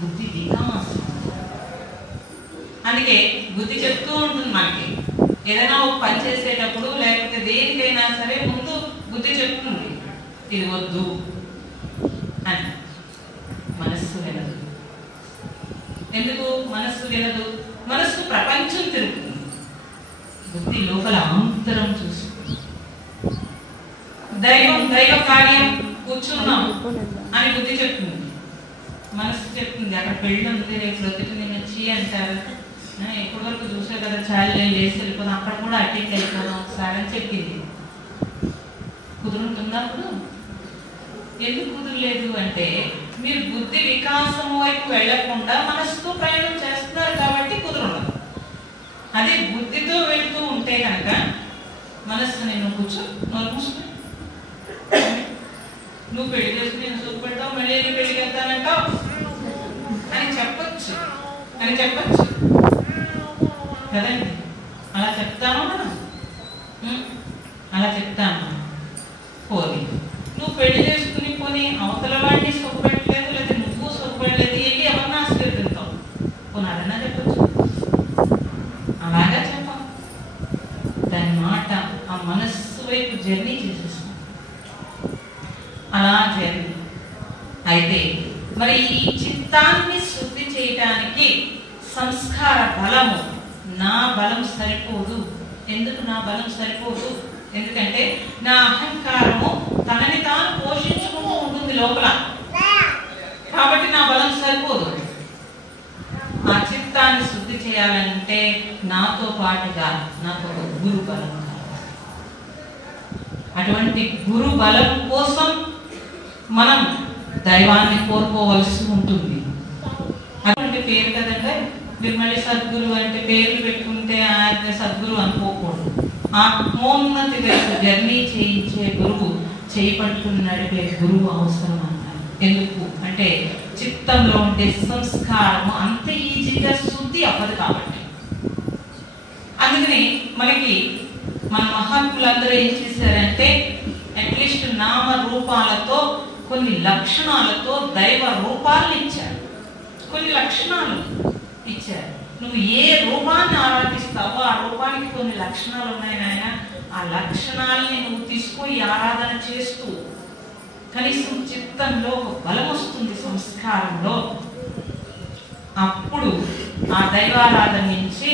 బుద్ధి వికాసం. అందుకే బుద్ధి చెప్తూ ఉంటుంది మనకి, ఏదైనా ఒక పని చేసేటప్పుడు లేకపోతే దేనికైనా సరే ముందు బుద్ధి చెప్తుంది ఇది వద్దు అని. మనస్సు వినదు. ఎందుకు మనస్సు వినదు? మనస్సు ప్రపంచం తిరుగుతుంది, బుద్ధి లోపల అంతరం చూస్తుంది. దైవ కార్యం కూర్చున్నాం అని బుద్ధి చెప్తుంది, మనస్సు చెప్తుంది అక్కడ పెళ్ళి ఉంది, రేపు ప్రొద్దుట నేను వచ్చి అంటారు, ఎప్పటి వరకు చూసే కదా చాలు లేసి వెళ్ళిపోదాం, అక్కడ కూడా అటెండ్ అయిపోదాం ఒకసారి అని చెప్పింది. కుదురుంటున్నప్పుడు ఎందుకు కుదరలేదు అంటే మీరు బుద్ధి వికాసం వైపు వెళ్లకుండా మనస్సుతో ప్రయాణం చేస్తున్నారు కాబట్టి కుదురుండదు. అదే బుద్ధితో వెళ్తూ ఉంటే కనుక మనస్సు నేను కూర్చో, నోరు మూసుకుని, నువ్వు పెళ్లి చేసుకుని నేను చూపెడతావు, మళ్ళీ పెళ్లికి వెళ్తానంటావు అని చెప్పచ్చు కదండి. అలా చెప్తామా మనం? అలా చెప్తామా? పోనీ నువ్వు పెళ్లి చేసుకుని పోనీ అవతల వాడిని సుఖపెట్టలేదు, లేదా నువ్వు సుఖపడలేదు, వెళ్ళి ఎవరిని ఆశ్చర్యపెడతావు? పోనీ అదన్నా చెప్పచ్చు, అలాగా చెప్పాం. దాని మాట ఆ మనస్సు వైపు జర్నీ చేసేస్తాం, అలా జర్నీ. అయితే మరి ఈ చిత్తాన్ని శుద్ధి చేయటానికి సంస్కార బలము, నా బలం సరిపోదు. ఎందుకు నా బలం సరిపోదు? ఎందుకంటే నా అహంకారము తనని తాను పోషించుకుంటూ ఉంటుంది లోపల, కాబట్టి నా బలం సరిపోదు. ఆ చిత్తాన్ని శుద్ధి చేయాలంటే నాతో పాటుగా నాకు ఒక గురు బలం కావాలి. అటువంటి గురు బలం కోసం మనం దైవాన్ని కోరుకోవలసి ఉంటుంది. అటువంటి పేరు కదండి, మీరు మళ్ళీ సద్గురు అంటే పేర్లు పెట్టుకుంటే ఆయన సద్గురు అనుకోకూడదు. ఆత్మోన్నతి వైపు జర్నీ చేయించే గురువు, చేయి పట్టుకుని నడిపే గురువు అవసరం అన్నారు. ఎందుకు అంటే చిత్తంలో ఉండే సంస్కారము అంత ఈజీగా శుద్ధి అవ్వదు కాబట్టి. అందుకని మనకి మన మహాత్ములందరూ ఏం చేశారంటే అట్లీస్ట్ నామ రూపాలతో కొన్ని లక్షణాలతో దైవ రూపాలను ఇచ్చారు, కొన్ని లక్షణాలు ఇచ్చారు. నువ్వు ఏ రూపాన్ని ఆరాధిస్తావో ఆ రూపానికి కొన్ని లక్షణాలు ఉన్నాయి నాయన, ఆ లక్షణాలని నువ్వు తీసుకొని ఆరాధన చేస్తూ కనీసం చిత్తంలో ఒక బలం వస్తుంది సంస్కారంలో. అప్పుడు ఆ దైవారాధన నుంచి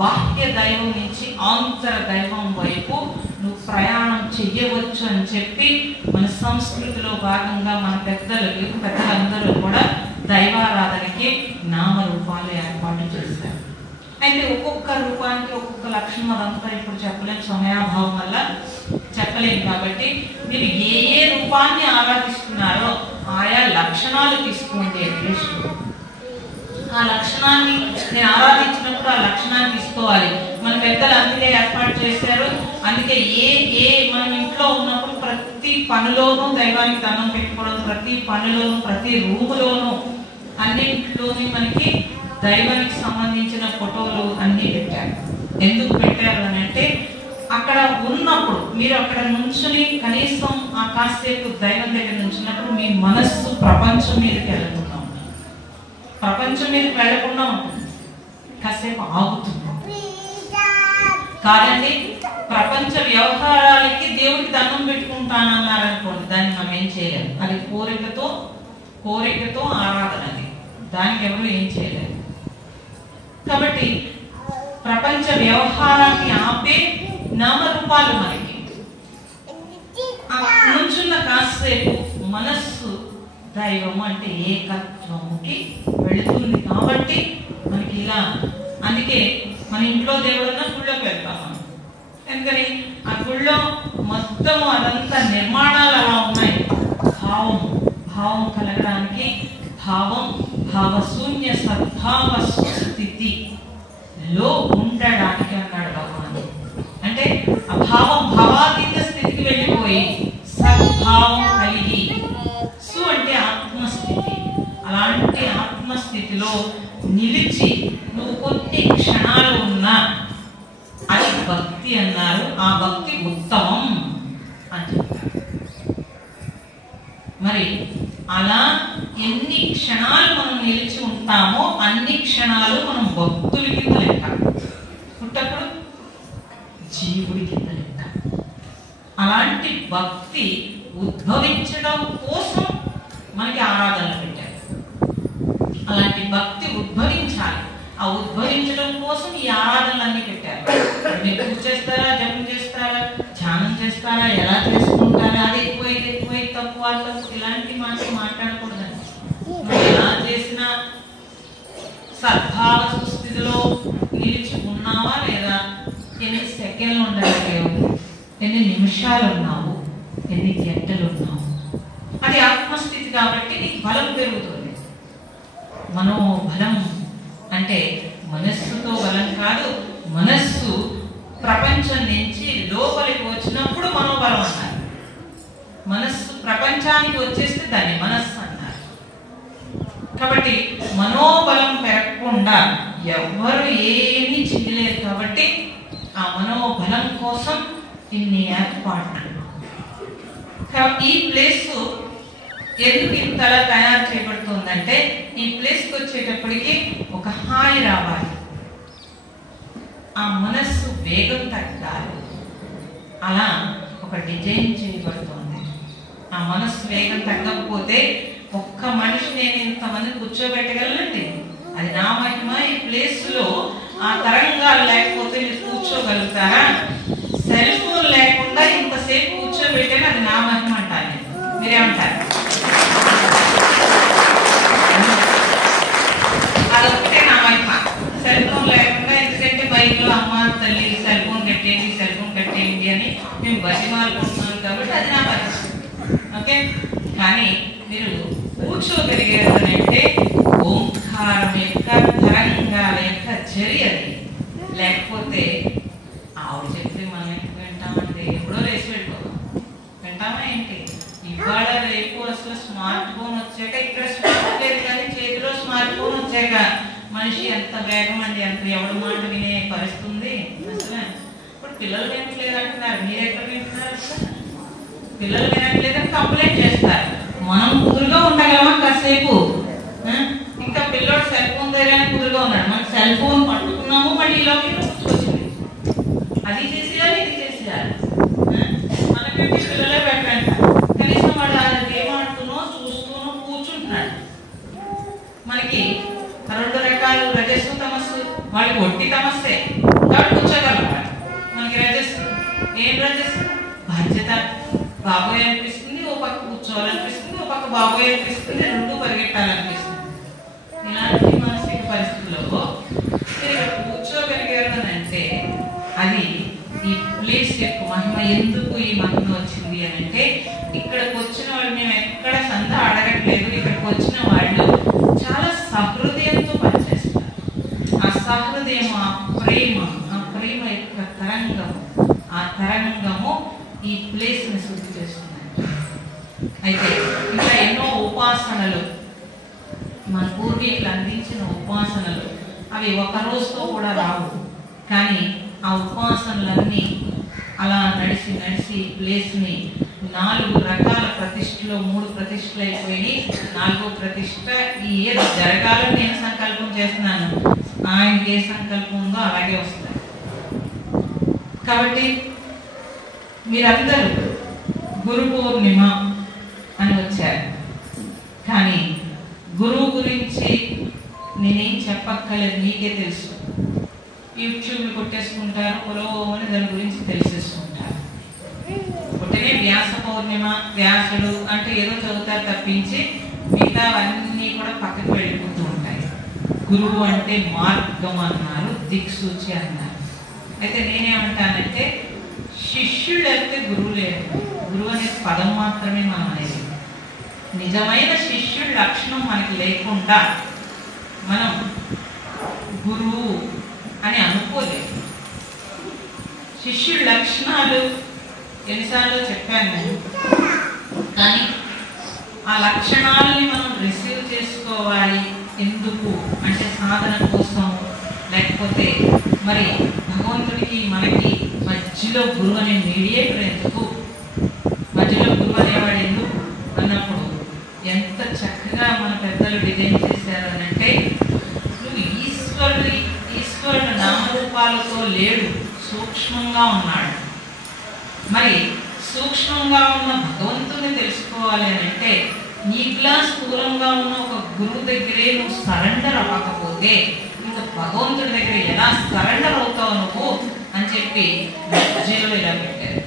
బాహ్య దైవం నుంచి ఆంతర దైవం వైపు నువ్వు ప్రయాణం చెయ్యవచ్చు అని చెప్పి మన సంస్కృతిలో భాగంగా మన పెద్దలందరూ కూడా దైవారాధనకి నామరూపాలు ఏర్పాటు చేశారు. అయితే ఒక్కొక్క రూపానికి ఒక్కొక్క లక్షణం, అదంతా ఇప్పుడు చెప్పలేము, సమయాభావం వల్ల చెప్పలేము. కాబట్టి మీరు ఏ ఏ రూపాన్ని ఆరాధిస్తున్నారో ఆయా లక్షణాలు తీసుకోండి. అట్లీస్ట్ ఆ లక్షణాన్ని నేను ఆరాధించినప్పుడు ఆ లక్షణాన్ని తీసుకోవాలి. మన పెద్దలు అందుకే ఏర్పాటు చేశారు. అందుకే మనం ఇంట్లో ఉన్నప్పుడు ప్రతి పనిలోనూ దైవానికి దండం పెట్టుకోవడం, ప్రతి పనిలోనూ ప్రతి రూములోనూ అన్నింటిలోని మనకి దైవానికి సంబంధించిన ఫోటోలు అన్నీ పెట్టారు. ఎందుకు పెట్టారు అని అంటే అక్కడ ఉన్నప్పుడు మీరు అక్కడ నుంచుని కనీసం ఆ కాసేపు దైవం దగ్గర నుంచినప్పుడు మీ మనస్సు ప్రపంచం మీదకి వెళ్ళకుండా ఉంటుంది, ప్రపంచం మీదకి వెళ్లకుండా ఉంటుంది, కాసేపు ఆగుతుంది. కాదండి ప్రపంచ వ్యవహారాలకి దేవుడికి దండం పెట్టుకుంటానన్నారనుకోండి, దాన్ని మనం ఏం చేయలేము. అది కోరికతో ఆరాధన, అది దానికి ఎవరు ఏం చేయలేరు. కాబట్టి ప్రపంచ వ్యవహారాన్ని ఆపే నామరూపాలు మనకి నుంచున్న కాసేపు మనస్సు దైవం అంటే ఏకత్వముకి వెళుతుంది. కాబట్టి మనకి ఇలా, అందుకే మన ఇంట్లో దేవుడున్న గుళ్ళోకి వెళ్తాం మనం. ఎందుకని ఆ గుళ్ళో మొత్తం అదంతా నిర్మాణాలు అలా ఉన్నాయి. భావం కలగడానికి భావశూన్య సద్భావ స్థితిలో ఉండడానికి అన్నాడు భగవానుడు. అంటే ఆ భావాతీత స్థితికి వెళ్ళిపోయి సద్భావం కలిగి, అంటే ఆత్మస్థితి, అలాంటి ఆత్మస్థితిలో నిలిచి నువ్వు కొన్ని క్షణాలు ఉన్నా అది భక్తి అన్నారు. ఆ భక్తి ఉత్తమం అని చెప్తారు. మరి అలా ఎన్ని క్షణాలు మనం నిలిచి ఉంటామో అన్ని క్షణాలు మనం భక్తుడి కింద లెక్క, పుట్టప్పుడు జీవుడి కింద లెక్క. అలాంటి భక్తి ఉద్భవించడం కోసం మనకి ఆరాధనలు పెట్టారు. అలాంటి భక్తి ఉద్భవించాలి. ఆ ఉద్భవించడం కోసం ఈ ఆరాధనలన్నీ పెట్టారు. మీరు పూజ చేస్తారా, జపం చేస్తారా, ధ్యానం చేస్తారా, ఎలా చేసుకుంటారా, అది ఎక్కువై తక్కువ ఇలాంటి మాటలు మాట్లాడకూడదండి. నువ్వు ఎలా చేసినా సద్భావ స్థితిలో నిలిచి ఉన్నావా లేదా, ఎన్ని సెకండ్లు ఉండలేవు, ఎన్ని నిమిషాలు ఉన్నావు, ఎన్ని గంటలు ఉన్నావు, అది ఆత్మస్థితి. కాబట్టి నీకు బలం పెరుగుతుంది. మనోబలం అంటే మనస్సుతో బలం కాదు, మనస్సు ప్రపంచం నుంచి లోపలికి వచ్చినప్పుడు మనోబలం అన్నారు. మనస్సు ప్రపంచానికి వచ్చేస్తే దాన్ని మనస్సు అన్నారు. కాబట్టి మనోబలం పెరగకుండా ఎవ్వరు ఏమీ చేయలేరు. కాబట్టి ఆ మనోబలం కోసం ఇన్ని ఏర్పాట్లు. ఈ ప్లేస్ ఎందుకు ఇంతలా తయారు చేయబడుతుందంటే ఈ ప్లేస్కి వచ్చేటప్పటికి ఒక హాయి రావాలి, ఆ మనస్సు వేగం తగ్గాలి. అలా ఒక డిజైన్ చేయబడుతుంది. ఆ మనస్సు వేగం తగ్గకపోతే ఒక్క మనిషి నేను ఇంతమంది కూర్చోబెట్టగలనండి, అది నా మహిమ. ఈ ప్లేస్ లో ఆ తరంగాలు లేకపోతే మీరు కూర్చోగలుగుతారా? సెల్ ఫోన్ లేకుండా ఇంతసేపు కూర్చోబెట్టాను, అది నా మహిమ అంటారు. మీరేమంటారు? అదొక్కటే నా మహిమ. సెల్ ఫోన్ లేకుండా, ఎందుకంటే బైక్లో అమ్మ తల్లి సెల్ ఫోన్ కట్టేయండి అని మేము బతిమాలుకుంటున్నాం కాబట్టి అది నా మహిమ. ఓకే, కానీ మీరు కూర్చోగలిగారు అని అంటే ఓంకారం యొక్క తరంగాల యొక్క చర్య అది. లేకపోతే ఆవిడ చెప్తే మనం ఎందుకు వింటామంటే ఎప్పుడో లేచి వెళ్ళిపోతాం. వింటామా ఏంటి? ఈ ఇవాళ రేపు అసలు స్మార్ట్ ఫోన్ వచ్చాక, ఇక్కడ స్మార్ట్ లేదు కానీ చేతిలో స్మార్ట్ ఫోన్ వచ్చాక మనిషి ఎంత వేగం అండి, ఎంత ఎవరి మాట వినే పరిస్థితి ఉంది అసలు. ఇప్పుడు పిల్లలు వినట్లేదు అంటున్నారు, మీరు ఎక్కడ వింటున్నారు? పిల్లలు వినట్లేదని కంప్లైంట్ చేస్తారు. మనం కుదురుగా ఉండగలమా కాసేపు? ఇంకా పిల్లోడు సెల్ ఫోన్ దగ్గర కుదురుగా ఉన్నాడు, మనం సెల్ ఫోన్ పట్టుకున్నాము, మళ్ళీ ఈలోకి వచ్చింది, అది చేసేయాలి ఇది చేసేయాలి. మనకంటే పిల్లలే పెట్టంట, కనీసం వాడు గేమ్ ఆడుతూనో చూస్తూనో కూర్చుంటున్నాడు. మనకి 2 రకాలు రజస్సు తమస్సు, వాడికి ఒట్టి తమస్సే కాబట్టి కూర్చోగలం. మనకి రజస్సు ఏం రజస్సు? బాధ్యత. బాబోయ్ అనిపిస్తుంది, ఓ పక్క కూర్చోవాలనిపిస్తుంది, ఓ పక్క బాబోయ్ అనిపిస్తుంది, 2 పరిగెట్టాలనిపిస్తుంది. ఇలాంటి మానసిక పరిస్థితుల్లో మీరు కూర్చోగలిగారు అని అంటే అది ఈ ప్లేస్ యొక్క మహిమ. ఎందుకు ఈ మహిమ వచ్చింది అని అంటే, ఇక్కడికి వచ్చిన వాళ్ళు మేము ఎక్కడ సంద అడగట్లేదు, ఇక్కడికి వచ్చిన వాళ్ళు చాలా సహృదయంతో పనిచేస్తారు. ఆ సహృదయం, ఆ ప్రేమ యొక్క తరంగము, ఆ తరంగము ఈ ప్లేస్ ని శుద్ధి చేస్తుంది. అయితే ఇంకా ఎన్నో ఉపాసనలు, మన పూర్వీకులు అందించిన ఉపాసనలు, అవి ఒక రోజుతో కూడా రావు. కానీ ఆ ఉపాసనలన్నీ అలా నడిచి నడిచి ప్లేస్ని 4 రకాల ప్రతిష్టలో 3 ప్రతిష్టలు అయిపోయి 4వ ప్రతిష్ట ఈ ఏదో జరగాలని నేను సంకల్పం చేస్తున్నాను, ఆయనకి ఏ సంకల్పం ఉందో అలాగే వస్తుంది. కాబట్టి మీరందరూ గురు పౌర్ణిమ అని వచ్చారు, కానీ గురువు గురించి నేనేం చెప్పక్కర్లేదు, మీకే తెలుసు. యూట్యూబ్లు కొట్టేసుకుంటారు, పొలో అని దాని గురించి తెలిసేసుకుంటారు. ఒకటే వ్యాస పౌర్ణిమ, వ్యాసుడు అంటే ఏదో చదువుతారు తప్పించి మిగతా అన్నీ కూడా పక్కకు వెళ్ళిపోతూ ఉంటాయి. గురువు అంటే మార్గం అన్నారు, దిక్సూచి అన్నారు. అయితే నేనేమంటానంటే శిష్యుడు అయితే గురువు లేడు. గురువు అనే పదం మాత్రమే మనం అనేది. నిజమైన శిష్యుడి లక్షణం మనకి లేకుండా మనం గురువు అని అనుకోలేదు. శిష్యుడి లక్షణాలు ఎన్నిసార్లు చెప్పాను నేను, కానీ ఆ లక్షణాలని మనం రిసీవ్ చేసుకోవాలి. ఎందుకు అంటే సాధన కోసం, లేకపోతే మరి భగవంతుడికి మనకి మధ్యలో గురువు అనే మీడియేటర్ ఎందుకు, మధ్యలో గురువు అనేవాడు ఎందుకు అన్నప్పుడు ఎంత చక్కగా మన పెద్దలు డిజైన్ చేశారు అని అంటే, నువ్వు ఈశ్వరుడు నామరూపాలతో లేడు, సూక్ష్మంగా ఉన్నాడు. మరి సూక్ష్మంగా ఉన్న భగవంతుని తెలుసుకోవాలి అని అంటే నీకులా స్థూలంగా ఉన్న ఒక గురువు దగ్గరే నువ్వు సరెండర్ అవ్వకపోతే ఇంకా భగవంతుడి దగ్గర ఎలా సరెండర్ అవుతావు నువ్వు అని చెప్పి మధ్యలో ఇలా పెట్టారు.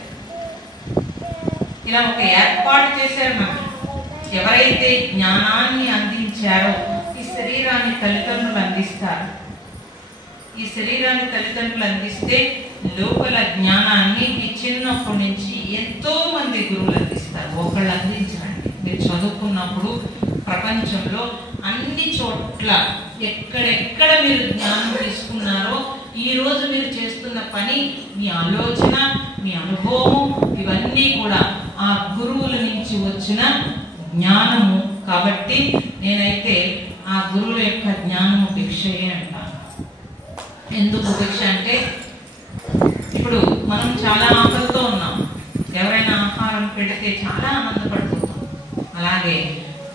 ఇలా ఒక ఏర్పాటు చేశారు. మనకి ఎవరైతే జ్ఞానాన్ని అందించారో, ఈ శరీరాన్ని తల్లిదండ్రులు అందిస్తారు. ఈ శరీరాన్ని తల్లిదండ్రులు అందిస్తే లోపల జ్ఞానాన్ని మీ చిన్నప్పటి నుంచి ఎంతో మంది గురువులు అందిస్తారు. ఒకళ్ళు అందించండి. మీరు చదువుకున్నప్పుడు ప్రపంచంలో అన్ని చోట్ల ఎక్కడెక్కడ మీరు జ్ఞానం తీసుకున్నారో, ఈరోజు మీరు చేస్తున్న పని, మీ ఆలోచన, మీ అనుభవం, ఇవన్నీ కూడా ఆ గురువుల నుంచి వచ్చిన జ్ఞానము. కాబట్టి నేనైతే ఆ గురువుల యొక్క జ్ఞానము భిక్షయే అంటాను. ఎందుకు భిక్ష అంటే, ఇప్పుడు మనం చాలా ఆకలితో ఉన్నాం, ఎవరైనా ఆహారం పెడితే చాలా ఆనందపడుతున్నాం. అలాగే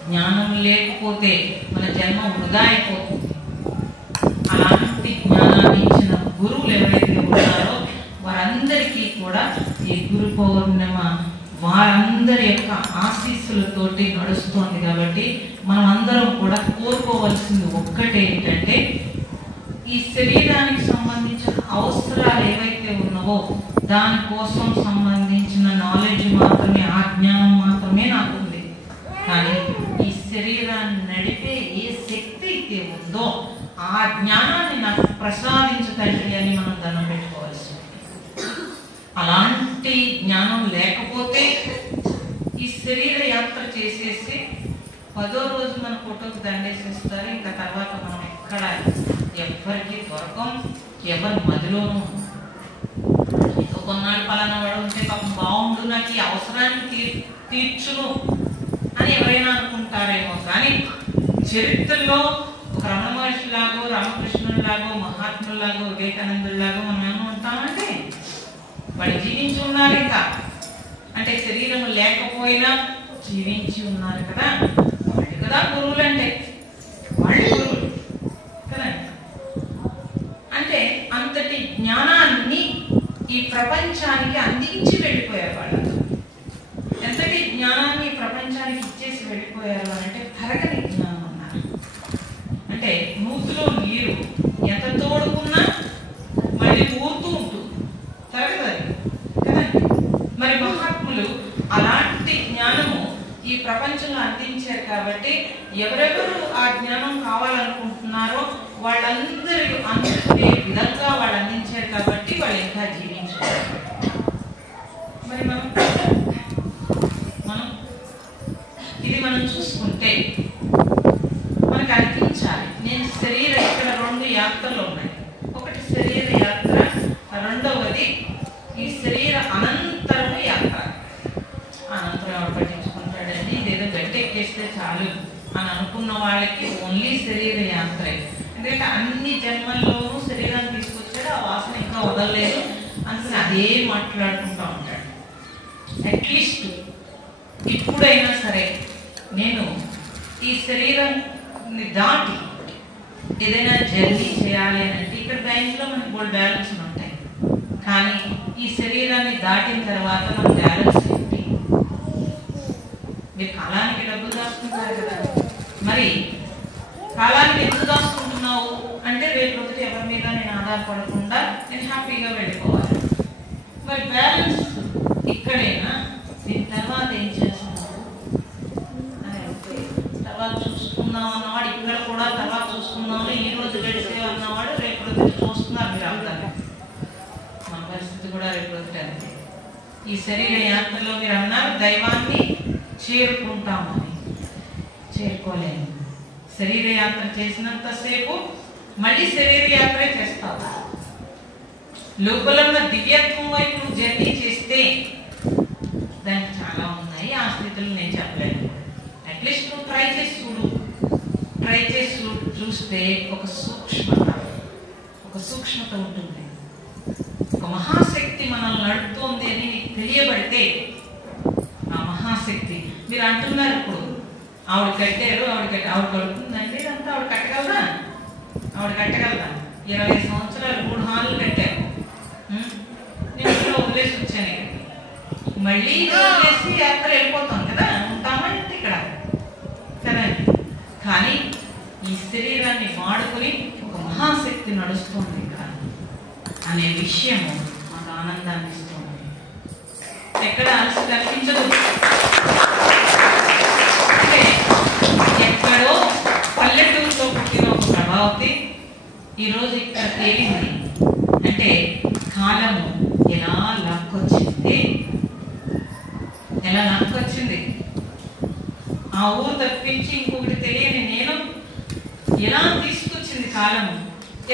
జ్ఞానం లేకపోతే మన జన్మ వృధా అయిపోతుంది. అలాంటి జ్ఞానాన్ని ఇచ్చిన గురువులు ఎవరైతే ఉన్నారో వారందరికీ కూడా ఈ గురు పౌర్ణిమ వారందరి యొక్క ఆశీస్సులతోటి నడుస్తోంది. కాబట్టి మనం అందరం కూడా కోరుకోవాల్సింది ఒక్కటే, ఏంటంటే ఈ శరీరానికి సంబంధించిన అవసరాలు ఏవైతే ఉన్నావో దానికోసం సంబంధించిన నాలెడ్జ్ మాత్రమే, ఆ జ్ఞానం మాత్రమే నాకు ఉంది. కానీ ఈ శరీరాన్ని నడిపే ఏ శక్తి అయితే ఉందో ఆ జ్ఞానాన్ని నాకు ప్రసాదించు తండ్రి అని మనం దండం పెట్టుకోవాల్సి ఉంది. అలాంటి జ్ఞానం లేకపోతే ఈ శరీర యాత్ర చేసేసి 10వ రోజు మన ఫోటోకి దండేసేస్తారు. ఇంకా తర్వాత మనం ఎక్కడ ఎవరికి దొరకం, ఎవరి మదిలోనూ. ఇంకా కొన్నాళ్ళు పలానా వాడు ఉంటే పాపం బాగుండు, నాకు ఈ అవసరానికి తీర్చును అని ఎవరైనా అనుకుంటారేమో, కానీ చరిత్రలో ఒక రమణ మహర్షిలాగో, రామకృష్ణులాగో, మహాత్ములాగో, వివేకానందులాగో మనం ఏమంటామంటే వాళ్ళు జీవించి ఉన్నారు. ఇంకా అంటే శరీరం లేకపోయినా జీవించి ఉన్నారు కదా, వాళ్ళు కదా గురువులు అంటే, వాళ్ళు గురువులు కదా. అంటే అంతటి జ్ఞానాన్ని ఈ ప్రపంచానికి అందించి వెళ్ళిపోయారు వాళ్ళు. ఎంతటి జ్ఞానాన్ని ఈ ప్రపంచానికి ఇచ్చేసి వెళ్ళిపోయారు అంటే తరగని జ్ఞానం అన్నారు. అంటే నూతిలో నీరు ఎంత తోడుకున్నా మళ్ళీ ఊరుతూ ఉంటుంది, తరగదు కదండి. మరి మహాత్ములు అలాంటి జ్ఞానము ఈ ప్రపంచంలో అందించారు కాబట్టి ఎవరెవరు ఆ జ్ఞానం కావాలనుకుంటున్నారో వాళ్ళందరూ అందుకునే విధంగా వాళ్ళు అందించారు కాబట్టి వాళ్ళు ఇంకా జీవించారు. మరి మనం ఇది మనం చూసుకుంటే మనకు అనిపించాలి, నేను శరీర ఇక్కడ 2 యాత్రలు ఉన్నాయి. ఒకటి శరీర యాత్ర, రెండవది ఈ శరీర అనంతరము యాత్ర. అనంతరం ఎవరు పట్టించుకుంటాడండి, ఇదేదో గట్టెక్కేస్తే చాలు అని అనుకున్న వాళ్ళకి ఓన్లీ శరీర యాత్రే. ఎందుకంటే అన్ని జన్మల్లోనూ శరీరాన్ని తీసుకొచ్చాడు, ఆ వాసన ఇంకా వదలలేదు అందుకని అదే మాట్లాడుకుంటూ ఉంటాడు. అట్లీస్ట్ ఇప్పుడైనా సరే నేను ఈ శరీరాన్ని దాటి ఏదైనా జర్నీ చేయాలి అని అంటే ఇక్కడ బ్యాంక్లో మనకు గోల్డ్ బ్యాలెన్స్ ఉంటాయి, కానీ ఈ శరీరాన్ని దాటిన తర్వాత మన బ్యాలెన్స్ ఏంటి? మీరు కాలానికి డబ్బులు దాచుకుంటారు కదా, మరి కాలానికి ఎందుకు దాచుకుంటున్నావు అంటే రేపు రోజు ఎవరి మీద నేను ఆధారపడకుండా నేను హ్యాపీగా వెళ్ళిపోవాలి. మరి బ్యాలెన్స్ ఇక్కడైనా దీని తర్వాత ఏం చేస్తున్నావు తర్వాత చూసుకున్నాం అన్నవాడు ఇక్కడ కూడా తర్వాత చూసుకున్నాము, ఈ రోజు గడిసే అన్నవాడు రేపు రోజు చూస్తున్నారు. మీరు అర్థం మన పరిస్థితి కూడా రేపు రోజు అంతే. ఈ శరీర యాత్రలో మీరు అన్నారు దైవాన్ని చేరుకుంటామని, చేరుకోలేము. శరీర యాత్ర చేసినంతసేపు మళ్ళీ శరీర యాత్రే చేస్తావు. లోపల ఉన్న దివ్యత్వం వైపు జర్నీ చేస్తే దానికి చాలా ఉన్నాయి. ఆ స్థితులు నేను చెప్పలేను. అట్లీస్ట్ నువ్వు ట్రై చేసి చూడు. ట్రై చేసి చూస్తే ఒక సూక్ష్మత ఉంటుంది. ఒక మహాశక్తి మనల్ని నడుపుతోంది అని నీకు తెలియబడితే ఆ మహాశక్తి మీరు అంటున్నారు ఇప్పుడు ఆవిడ కట్టారు, ఆవిడ కడుతుందండి, ఇదంతా ఆవిడ కట్టగలదా? ఆవిడ కట్టగలదా? 20 సంవత్సరాలు 3 హాళ్ళు కట్టారు. నేను ఇక్కడ వదిలేసి వచ్చాను. మళ్ళీ వదిలేసి యాత్ర వెళ్ళిపోతాం కదా, ఉంటామా ఇంటి ఇక్కడ కదండి. కానీ ఈ శరీరాన్ని వాడుకొని ఒక మహాశక్తి నడుస్తుంది ఇక్కడ అనే విషయము మాకు ఆనందాన్ని ఇస్తుంది. ఎక్కడ అలసి కనిపించదు. అంటే ఎక్కడో పల్లెటూరులో పుట్టిన ఒక ప్రభావతి ఈరోజు ఇక్కడ తేలింది అంటే కాలము ఎలా లాక్కొచ్చింది, ఎలా లాక్కొచ్చింది. ఆ ఊరు తప్పించి ఇంకొకటి తెలియని నేను ఎలా తీసుకొచ్చింది కాలము.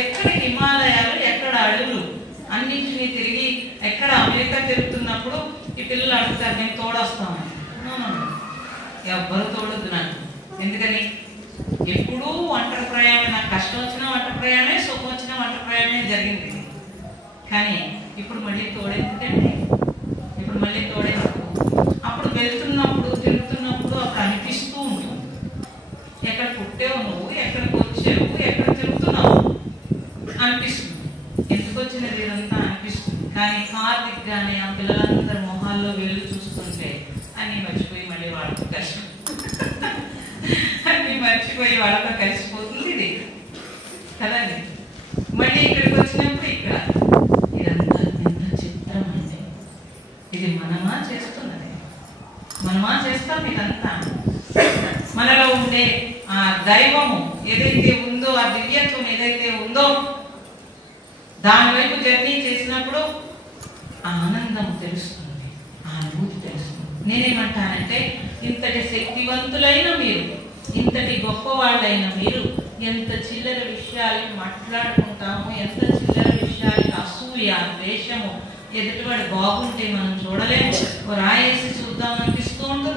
ఎక్కడ హిమాలయాలు, ఎక్కడ అడవులు అన్నింటినీ తిరిగి, ఎక్కడ అమెరికా తిరుగుతున్నప్పుడు ఈ పిల్లలు అడుగుతారు నేను తోడొస్తాను. ఎవ్వరు తోడొద్దు నాకు. ఎందుకని ఎప్పుడూ ఒంటరి ప్రయాణం, నాకు కష్టం వచ్చినా ఒంటరి ప్రయాణమే, సుఖం వచ్చినా ఒంటరి ప్రయాణమే జరిగింది. కానీ ఇప్పుడు మళ్ళీ తోడెందుకండి? ఇప్పుడు మళ్ళీ తోడెందుకు? అప్పుడు వెళ్తున్నప్పుడు తిరుగుతున్నప్పుడు అప్పుడు అనిపిస్తూ ఉంటుంది ఎక్కడ పుట్టావు నువ్వు, ఎక్కడికి వచ్చావు, ఎక్కడ తిరుగుతున్నావు అనిపిస్తుంది. ఎందుకు వచ్చినది ఇదంతా అనిపిస్తుంది. కానీ కార్ దిగ్గానే ఆ పిల్లలందరి మొహాల్లో వెళ్ళు చూస్తుంటే అన్నీ మర్చిపోయి మళ్ళీ వాళ్ళతో కలిసి అన్నీ మర్చిపోయి వాళ్ళతో కలిసిపోతుంది ఇది కదండి. మళ్ళీ ఇక్కడికి వచ్చినప్పుడు ఇక్కడ ఇదంతా ఎంత చిత్రం అండి. ఇది మనమా చేస్తున్నది? మనమా చేస్తాం ఇదంతా? మనలో ఉండే ఆ దైవము ఏదైతే ఉందో, ఆ దివ్యత్వం ఏదైతే ఉందో దాని వైపు జర్నీ చేసినప్పుడు ఆ ఆనందం తెలుస్తుంది, ఆ అనుభూతి తెలుస్తుంది. నేనేమంటానంటే ఇంతటి శక్తివంతులైన మీరు, ఇంతటి గొప్పవాళ్ళైన మీరు ఎంత చిల్లర విషయాలకి మాట్లాడుకుంటాము, ఎంత చిల్లర విషయాలకి అసూయ, ద్వేషము, ఎదుటివాడు బాగుంటే మనం చూడలేము, రాయేసి చూద్దాం అనిపిస్తూ ఉంటుంది.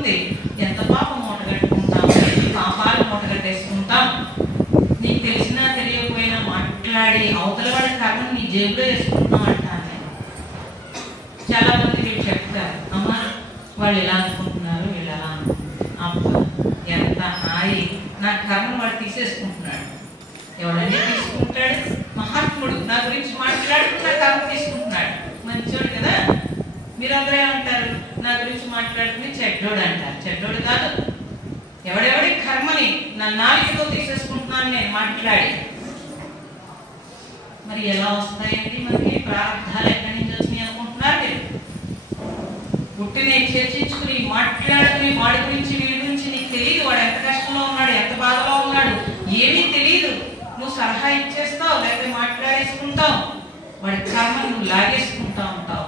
అవతల వాడి కర్మను నీ జేబులో వేసుకుంటున్నావు అంటాను నేను. చాలా మంది వీళ్ళు చెప్తారు, అమ్మ వాళ్ళు ఎలా అనుకుంటున్నారు, వీళ్ళు ఎలా అనుకుంటున్నారు. అబ్బా ఎంత హాయి, నా కర్మను వాడు తీసేసుకుంటున్నాడు. ఎవడన్నీ తీసుకుంటాడు? మహాత్ముడు నా గురించి మాట్లాడుతూ నా కర్మ తీసుకుంటున్నాడు. మంచోడు కదా. మీరందరూ ఏమంటారు? నా గురించి మాట్లాడుకుని చెడ్డోడు అంటారు. చెడ్డోడు కాదు. ఎవడెవడి కర్మని నా నాలుగుతో తీసేసుకుంటున్నాను నేను మాట్లాడి. మరి ఎలా వస్తాయండి మనకి ప్రారంధాలు? ఎక్కడి నుంచి వచ్చినాయి అనుకుంటున్నారు మీరు? పుట్టిని చర్చించుకుని మాట్లాడుకుని వాడి గురించి వీడి గురించి నీకు తెలియదు. వాడు ఎంత కష్టంలో ఉన్నాడు, ఎంత బాధలో ఉన్నాడు, ఏమీ తెలియదు. నువ్వు సలహా ఇచ్చేస్తావు, లేకపోతే మాట్లాడేసుకుంటావు, వాడి కర్మను నువ్వు లాగేసుకుంటా ఉంటావు.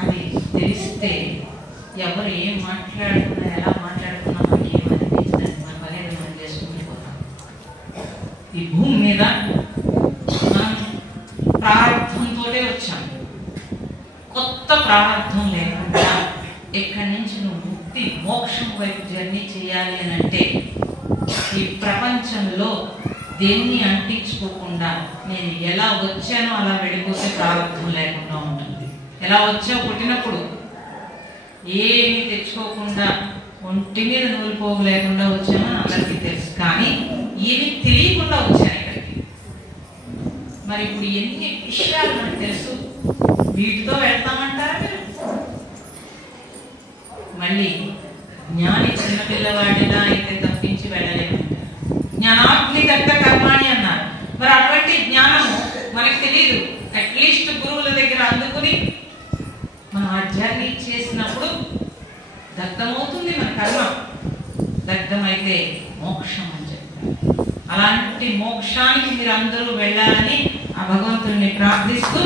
అది తెలిస్తే ఎవరు ఏం మాట్లాడుకున్నా, ఎలా మాట్లాడుకున్నా మనకి ఏమనిపించదు. మన పని మనం చేసుకుంటూ పోతాం. ఈ భూమి మీద మనం ప్రారంభంతో వచ్చాం. కొత్త ప్రారంభం లేకుండా ఇక్కడి నుంచి నువ్వు ముక్తి మోక్షం వైపు జర్నీ చేయాలి అని అంటే ఈ ప్రపంచంలో దేన్ని అంటించుకోకుండా నేను ఎలా వచ్చానో అలా వెళ్ళిపోతే ప్రారంభం లేకుండా ఉంటుంది. ఎలా వచ్చావు? పుట్టినప్పుడు ఏమి తెచ్చుకోకుండా ఒంటి మీద నూలు పోగు లేకుండా వచ్చామో అందరికీ తెలుసు. కానీ ఏమి తెలియకుండా వచ్చాను ఇక్కడికి. మరి ఇప్పుడు ఎన్ని విషయాలు మనకు తెలుసు, వీటితో వెళ్తామంటారా మీరు? మళ్ళీ జ్ఞాని చిన్నపిల్లవాడిలా అయితే తప్పించి వెళ్ళలేమంటారు. జ్ఞానాగ్ని దగ్ధ కర్మాణి అన్నారు. మరి అటువంటి జ్ఞానము మనకు తెలియదు. అట్లీస్ట్ గురువుల దగ్గర అందుకుని మనం ఆ జర్నీ చేసినప్పుడు దగ్ధమవుతుంది మన కర్మ. దగ్ధమైతే మోక్షం అని చెప్తారు. అలాంటి మోక్షానికి మీరు అందరూ వెళ్ళాలని ఆ భగవంతుడిని ప్రార్థిస్తూ